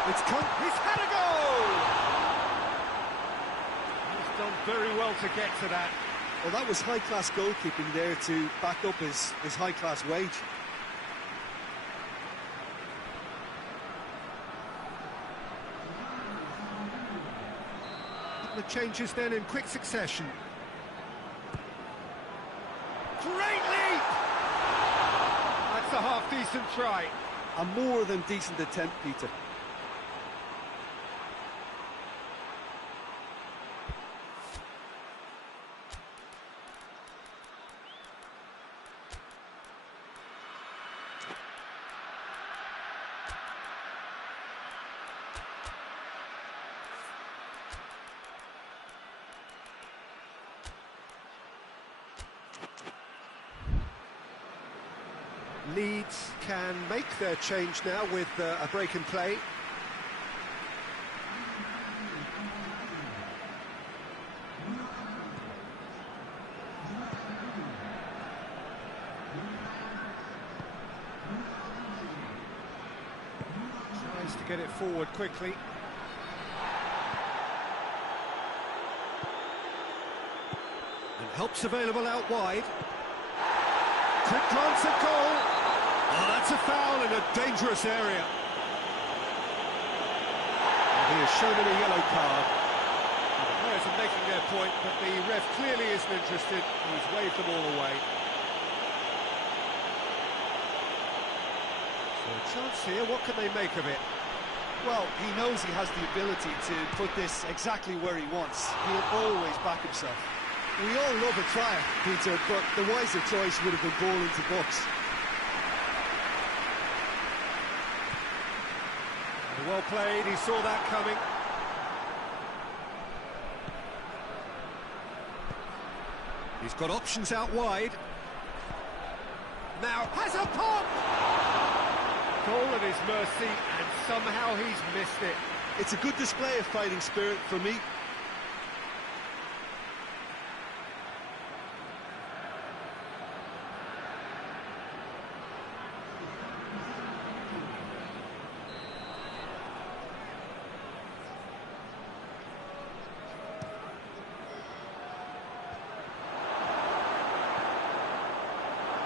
He's had a goal! He's done very well to get to that. Well, that was high-class goalkeeping there to back up his high-class wage. The changes then in quick succession. Great leap! That's a half-decent try. A more than decent attempt, Peter. Leeds can make their change now with a break in play. Tries to get it forward quickly. And help's available out wide. Quick glance at goal. Oh, that's a foul in a dangerous area. And he has shown him a yellow card. Well, the players are making their point, but the ref clearly isn't interested. He's waved them all away. So a chance here, what can they make of it? Well, he knows he has the ability to put this exactly where he wants. He'll always back himself. We all love a trial, Peter, but the wiser choice would have been ball into box. Well played, he saw that coming. He's got options out wide. Now has a pop! Goal at his mercy, and somehow he's missed it. It's a good display of fighting spirit for me.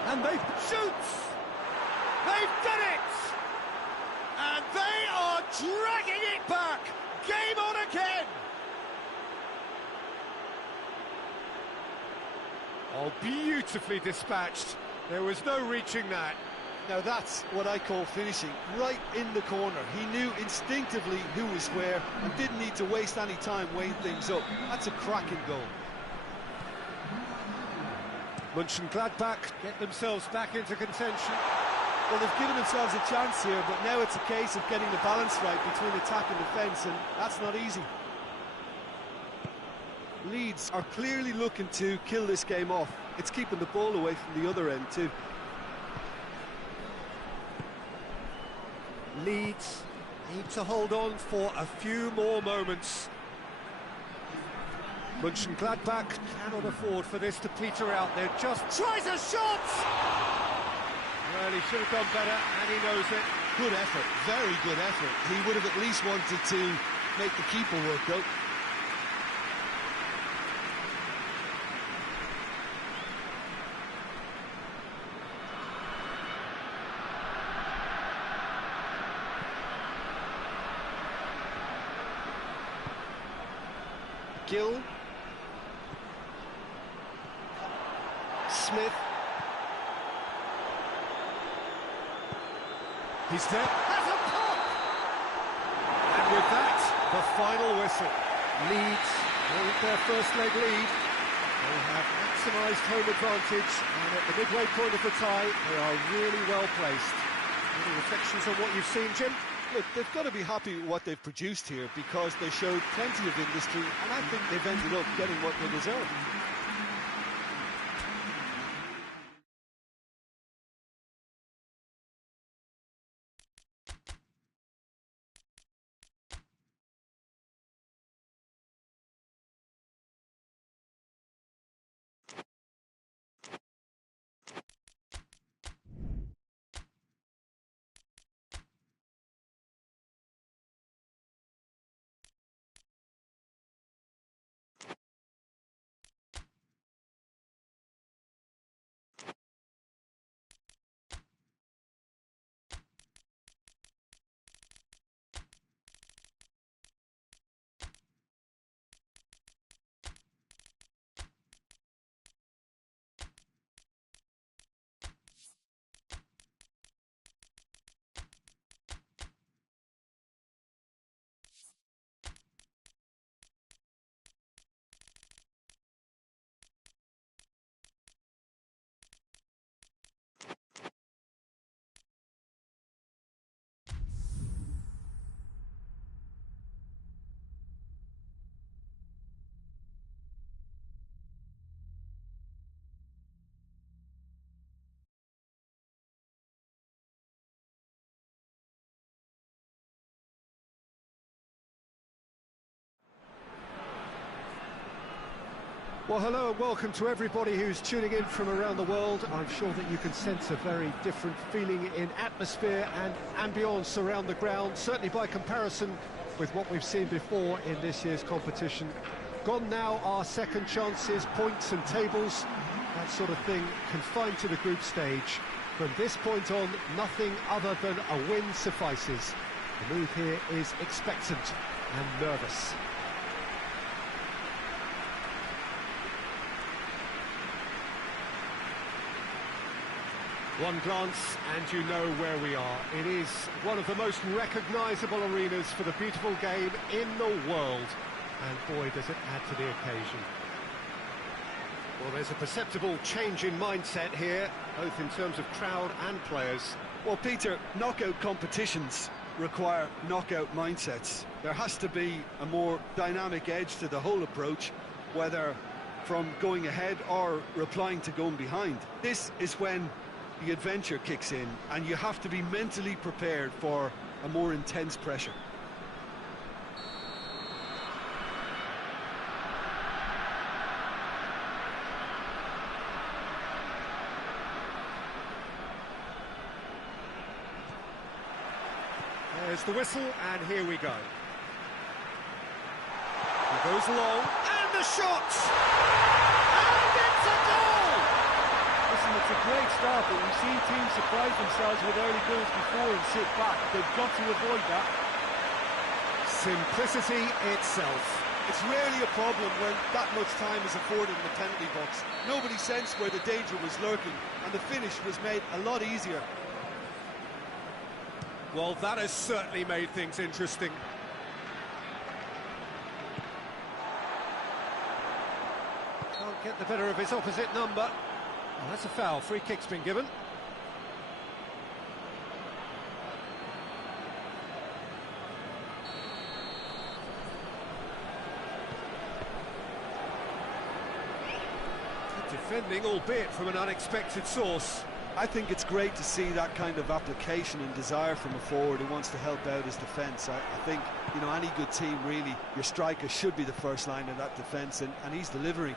And they shoots! They've done it! And they are dragging it back! Game on again! Oh, beautifully dispatched. There was no reaching that. Now that's what I call finishing, right in the corner. He knew instinctively who was where and didn't need to waste any time weighing things up. That's a cracking goal. Mönchengladbach get themselves back into contention. Well, they've given themselves a chance here, but now it's a case of getting the balance right between attack and defence, and that's not easy. Leeds are clearly looking to kill this game off. It's keeping the ball away from the other end too. Leeds need to hold on for a few more moments. Mönchengladbach cannot afford for this to peter out. There just tries a shot! Well, he should have done better, and he knows it. Good effort, very good effort. He would have at least wanted to make the keeper work though. Gill. Smith. He's there. Has a pop! And with that, the final whistle. Leeds hold their first leg lead. They have maximised home advantage, and at the midway point of the tie, they are really well placed. Any reflections on what you've seen, Jim? Look, they've got to be happy with what they've produced here because they showed plenty of industry, and I think they've ended up getting what they deserve. Well, hello and welcome to everybody who's tuning in from around the world. I'm sure that you can sense a very different feeling in atmosphere and ambience around the ground, certainly by comparison with what we've seen before in this year's competition. Gone now are second chances, points and tables, that sort of thing confined to the group stage. From this point on, nothing other than a win suffices. The mood here is expectant and nervous. One glance and you know where we are. It is one of the most recognisable arenas for the beautiful game in the world. And boy, does it add to the occasion. Well, there's a perceptible change in mindset here, both in terms of crowd and players. Well, Peter, knockout competitions require knockout mindsets. There has to be a more dynamic edge to the whole approach, whether from going ahead or replying to going behind. This is when the adventure kicks in, and you have to be mentally prepared for a more intense pressure. There's the whistle, and here we go. He goes long, and the shot! And it's a goal! Listen, it's a great start, but we've seen teams surprise themselves with early goals before and sit back. They've got to avoid that. Simplicity itself. It's rarely a problem when that much time is afforded in the penalty box. Nobody sensed where the danger was lurking, and the finish was made a lot easier. Well, that has certainly made things interesting. Can't get the better of his opposite number. Oh, that's a foul. Free kick's been given. Good defending, albeit from an unexpected source. I think it's great to see that kind of application and desire from a forward who wants to help out his defence. I think, you know, any good team, really, your striker should be the first line of that defence, and he's delivering.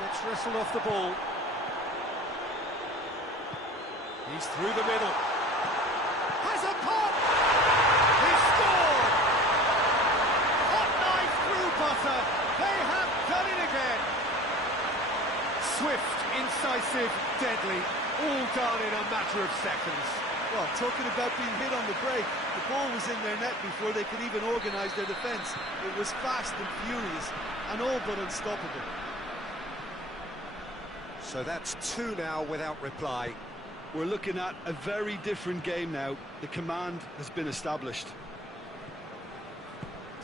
Gets wrestled off the ball. He's through the middle. Has a pop! He scored! Hot knife through butter. They have done it again. Swift, incisive, deadly, all done in a matter of seconds. Well, talking about being hit on the break, the ball was in their net before they could even organise their defence. It was fast and furious, and all but unstoppable. So that's two now without reply. We're looking at a very different game now. The command has been established.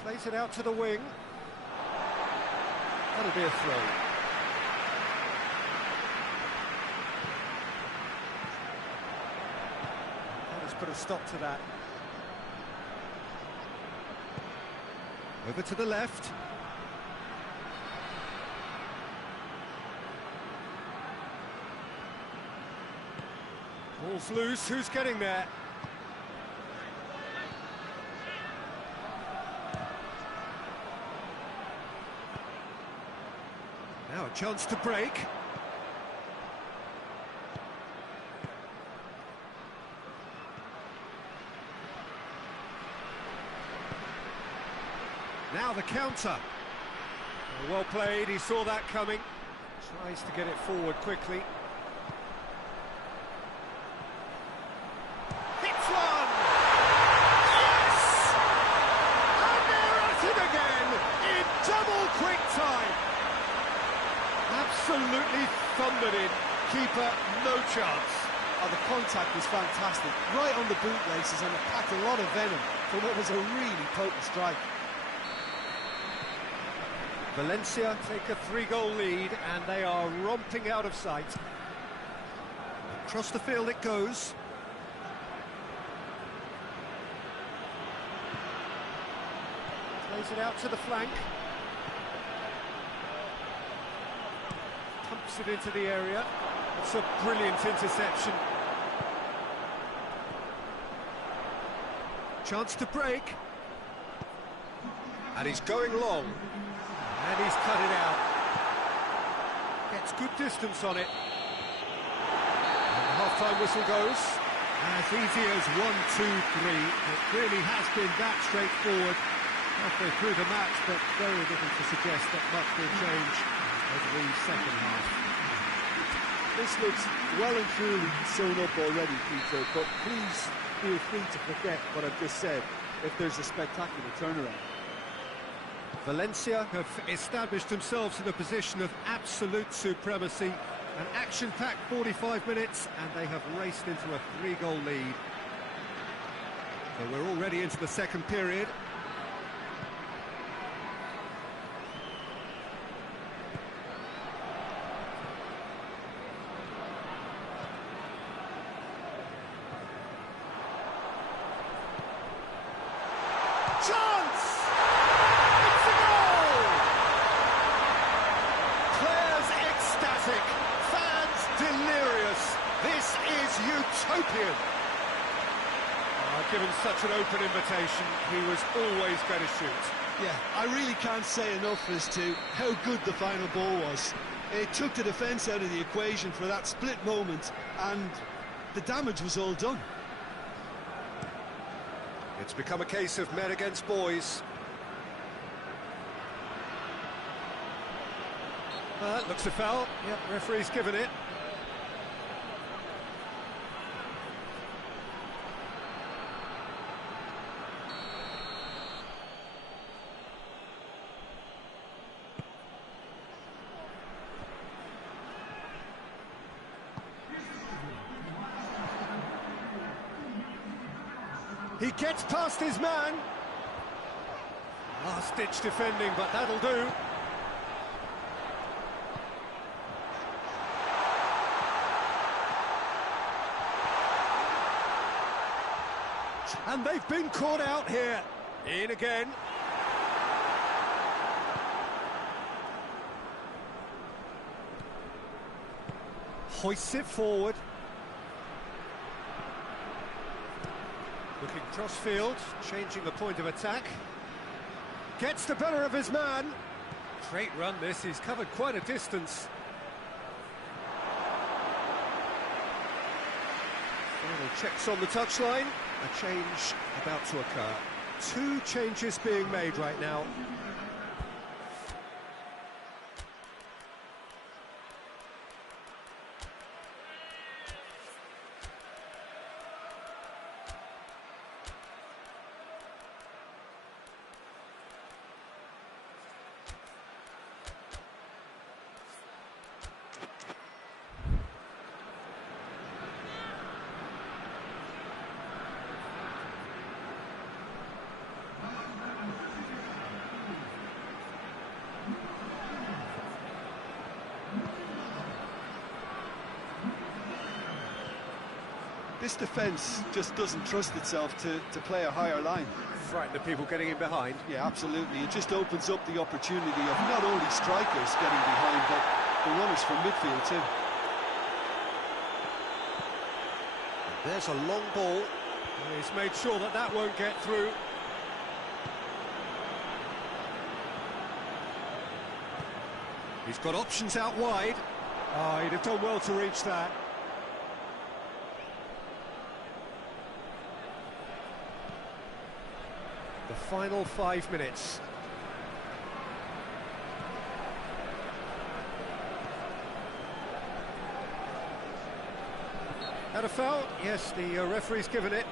Plays it out to the wing. That'll be a throw. Let's put a stop to that. Over to the left. Ball's loose, who's getting there? Now a chance to break. Now the counter. Well played, he saw that coming. Tries to get it forward quickly. Hits one! Yes! And they're at it again in double quick time. Absolutely thundered in. Keeper, no chance. Oh, the contact was fantastic. Right on the bootlaces, and it packed a lot of venom for what was a really potent strike. Valencia take a 3-goal lead, and they are romping out of sight. Across the field it goes. Plays it out to the flank. Pumps it into the area. It's a brilliant interception. Chance to break. And he's going long. And he's cut it out. Gets good distance on it. And the half-time whistle goes. As easy as 1, 2, 3. It really has been that straightforward halfway through the match, but very little to suggest that much will change over the second half. This looks well and truly sewn up already, Peter, but please feel free to forget what I've just said if there's a spectacular turnaround. Valencia have established themselves in a position of absolute supremacy. An action-packed 45 minutes, and they have raced into a 3-goal lead. So we're already into the second period. Chance! It's a goal! Players ecstatic, fans delirious. This is utopian. Given such an open invitation, he was always going to shoot. Yeah, I really can't say enough as to how good the final ball was. It took the defence out of the equation for that split moment, and the damage was all done. It's become a case of men against boys. Looks a foul. Yep, referee's given it. He gets past his man. Last-ditch defending, but that'll do. And they've been caught out here. In again. Hoists it forward. Looking cross-field, changing the point of attack. Gets the better of his man. Great run this, he's covered quite a distance. Final checks on the touchline. A change about to occur. 2 changes being made right now. This defence just doesn't trust itself to play a higher line. Frighten the people getting in behind. Yeah, absolutely. It just opens up the opportunity of not only strikers getting behind, but the runners from midfield too. There's a long ball. He's made sure that that won't get through. He's got options out wide. Oh, he'd have done well to reach that. The final 5 minutes. Had a foul? Yes, the referee's given it.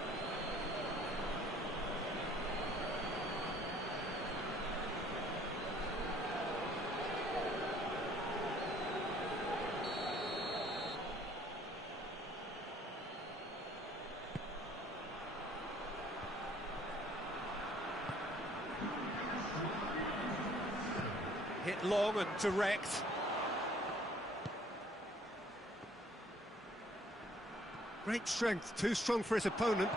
Hit long and direct. Great strength, too strong for his opponent.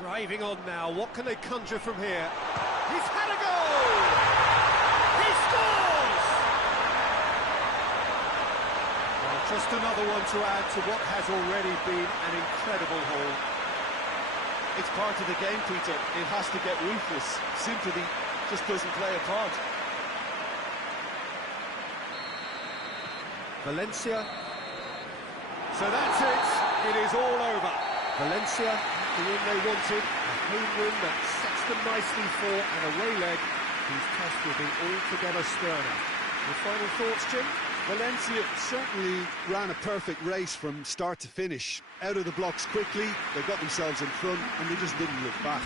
Driving on now, what can they conjure from here? He's had a goal! He scores! Well, just another one to add to what has already been an incredible haul. It's part of the game, Peter. It has to get ruthless. Simply just doesn't play a part. Valencia. So that's it. It is all over. Valencia, the win they wanted, a home win that sets them nicely for an away leg whose test will be altogether sterner. Your final thoughts, Jim? Valencia certainly ran a perfect race from start to finish. Out of the blocks quickly, they got themselves in front, and they just didn't look back.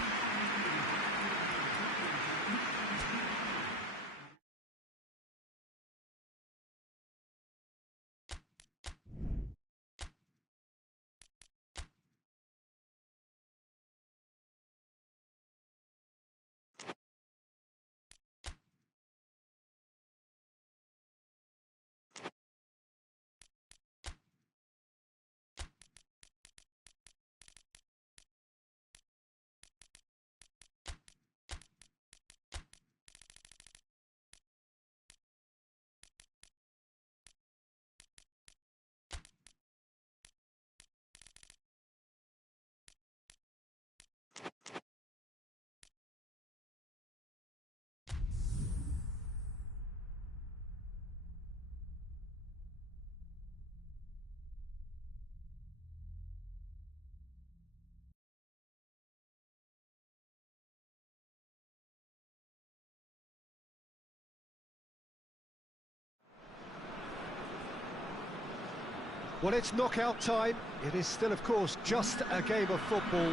Well, it's knockout time. It is still, of course, just a game of football,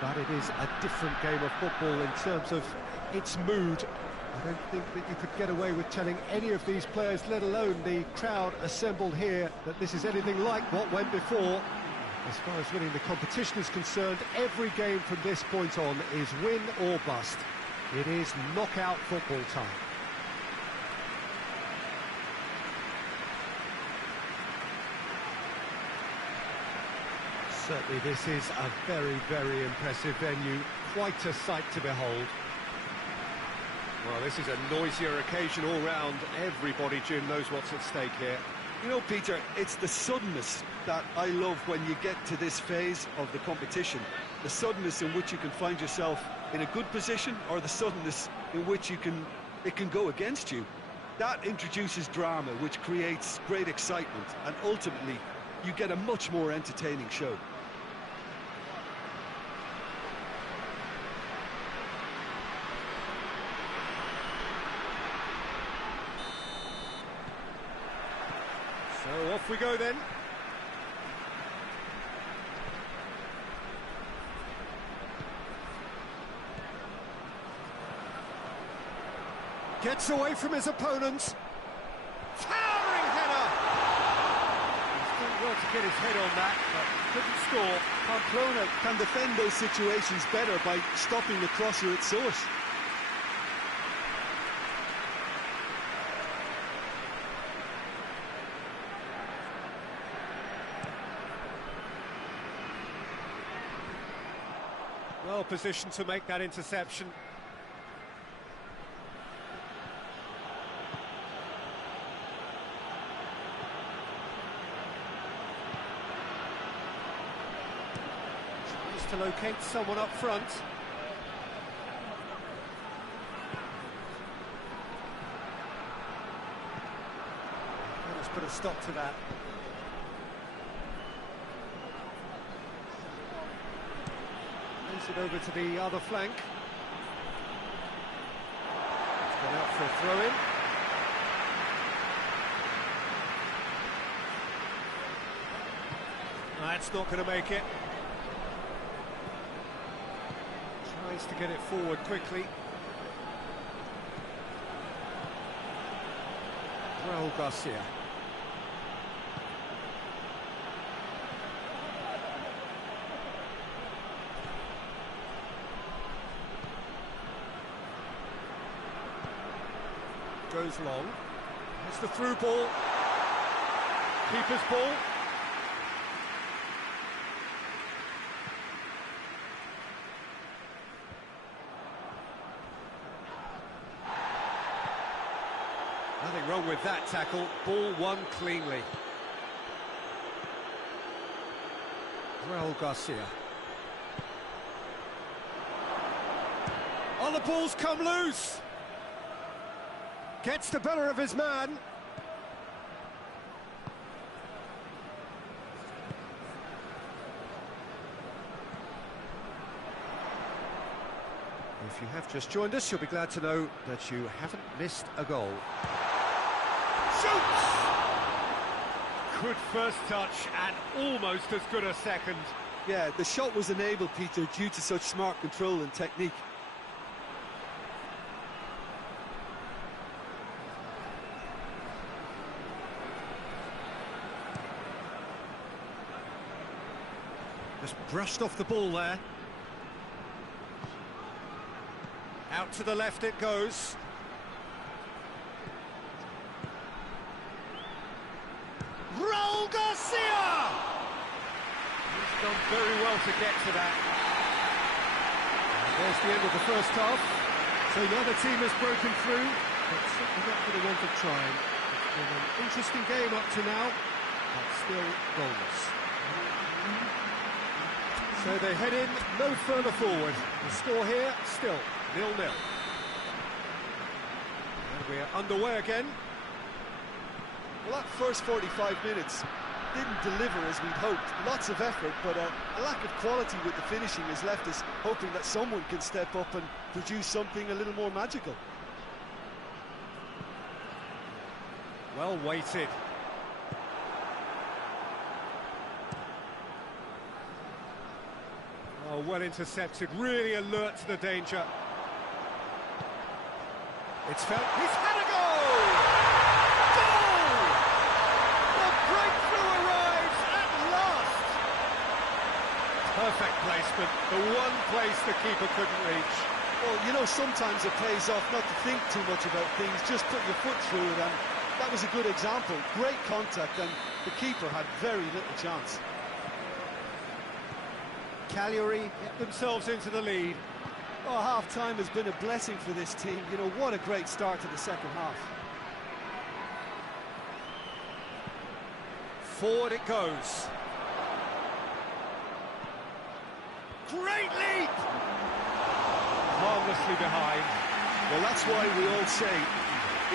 but it is a different game of football in terms of its mood. I don't think that you could get away with telling any of these players, let alone the crowd assembled here, that this is anything like what went before. As far as winning the competition is concerned, every game from this point on is win or bust. It is knockout football time. Certainly this is a very, very impressive venue, quite a sight to behold. Well, this is a noisier occasion all round. Everybody, Jim, knows what's at stake here. You know, Peter, it's the suddenness that I love when you get to this phase of the competition. The suddenness in which you can find yourself in a good position, or the suddenness in which it can go against you. That introduces drama, which creates great excitement, and ultimately you get a much more entertaining show. So off we go then. Gets away from his opponents. Towering header! He's done well to get his head on that, but couldn't score. Pamplona can defend those situations better by stopping the crosser at source. Well positioned to make that interception. Tries to locate someone up front. Let's put a stop to that. It over to the other flank. It's gone out for a throw-in. That's not going to make it. Tries to get it forward quickly. Raul Garcia. Goes long. It's the through ball. Keeper's ball. Nothing wrong with that tackle. Ball won cleanly. Raul Garcia. Oh, the ball's come loose. Gets the better of his man. If you have just joined us, you'll be glad to know that you haven't missed a goal. Shoots! Good first touch and almost as good a second. Yeah, the shot was enabled, Peter, due to such smart control and technique. Just brushed off the ball there. Out to the left it goes. Raul Garcia! He's done very well to get to that. And there's the end of the first half. So neither team has broken through, but certainly not for the want of trying. It's been an interesting game up to now, but still goalless. So they head in no further forward. The score here still 0-0. And we're underway again. Well, that first 45 minutes didn't deliver as we'd hoped. Lots of effort, but a lack of quality with the finishing has left us hoping that someone can step up and produce something a little more magical. Well weighted. Oh, well intercepted, really alert to the danger. It's felt, he's had a goal! Goal! The breakthrough arrives at last! Perfect placement, the one place the keeper couldn't reach. Well, you know, sometimes it pays off not to think too much about things, just put your foot through it, and that was a good example. Great contact, and the keeper had very little chance. Cagliari get themselves into the lead. Oh, half-time has been a blessing for this team. You know, what a great start to the second half. Forward it goes. Great leap! Harmlessly behind. Well, that's why we all say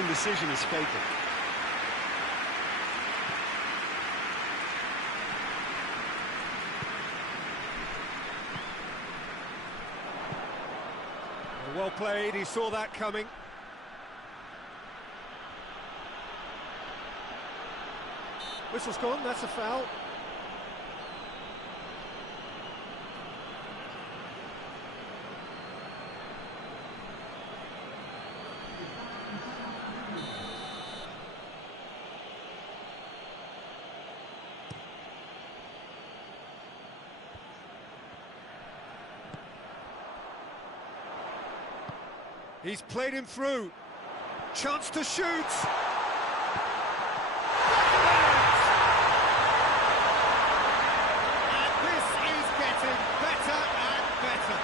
indecision is fatal. Well played, he saw that coming. Whistle's gone, that's a foul. He's played him through. Chance to shoot. And this is getting better and better.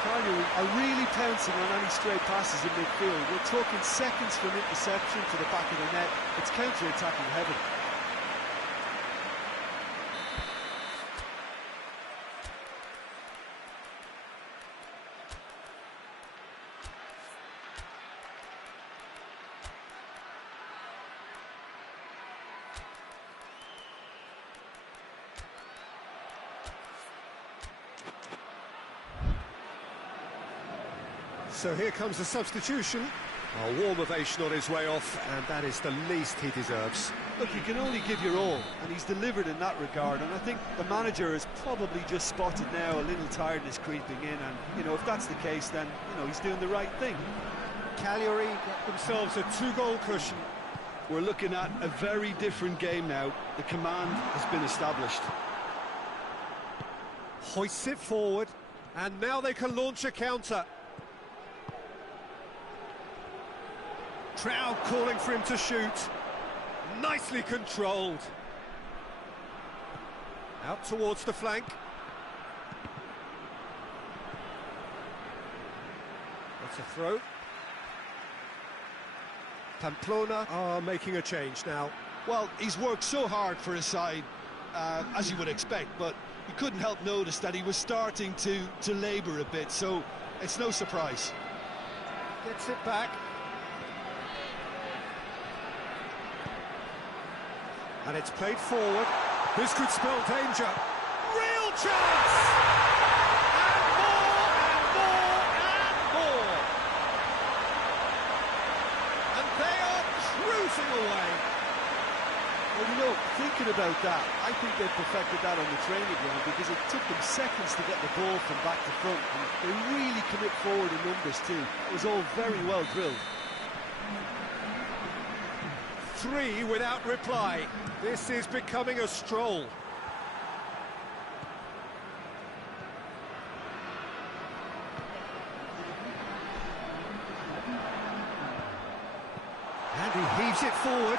Cagliari are really pouncing on any stray passes in midfield. We're talking seconds from interception to the back of the net. It's counter-attacking heaven. So here comes the substitution. A warm ovation on his way off, and that is the least he deserves. Look, you can only give your all, and he's delivered in that regard, and I think the manager has probably just spotted now a little tiredness creeping in, and, you know, if that's the case, then, you know, he's doing the right thing. Cagliari get themselves a 2-goal cushion. We're looking at a very different game now. The command has been established. Hoists it forward, and now they can launch a counter. Crowd calling for him to shoot. Nicely controlled. Out towards the flank. That's a throw. Pamplona are making a change now. Well, he's worked so hard for his side, as you would expect, but you couldn't help notice that he was starting to labour a bit, so it's no surprise. Gets it back. And it's played forward. This could spell danger. Real chance! And more, and more, and more! And they are cruising away. Well, you know, thinking about that, I think they perfected that on the training ground because it took them seconds to get the ball from back to front, and they really commit forward in numbers too. It was all very well drilled. 3 without reply. This is becoming a stroll. And he heaves it forward.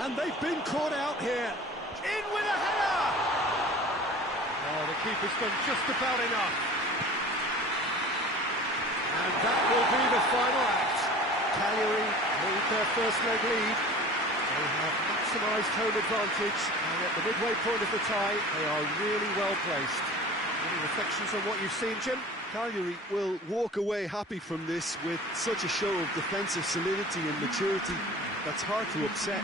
And they've been caught out here. In with a header! Oh, the keeper's done just about enough. And that will be the final act. Cagliari hold their first leg lead. They have maximised home advantage, and at the midway point of the tie, they are really well placed. Any reflections on what you've seen, Jim? Cagliari will walk away happy from this with such a show of defensive solidity and maturity that's hard to upset.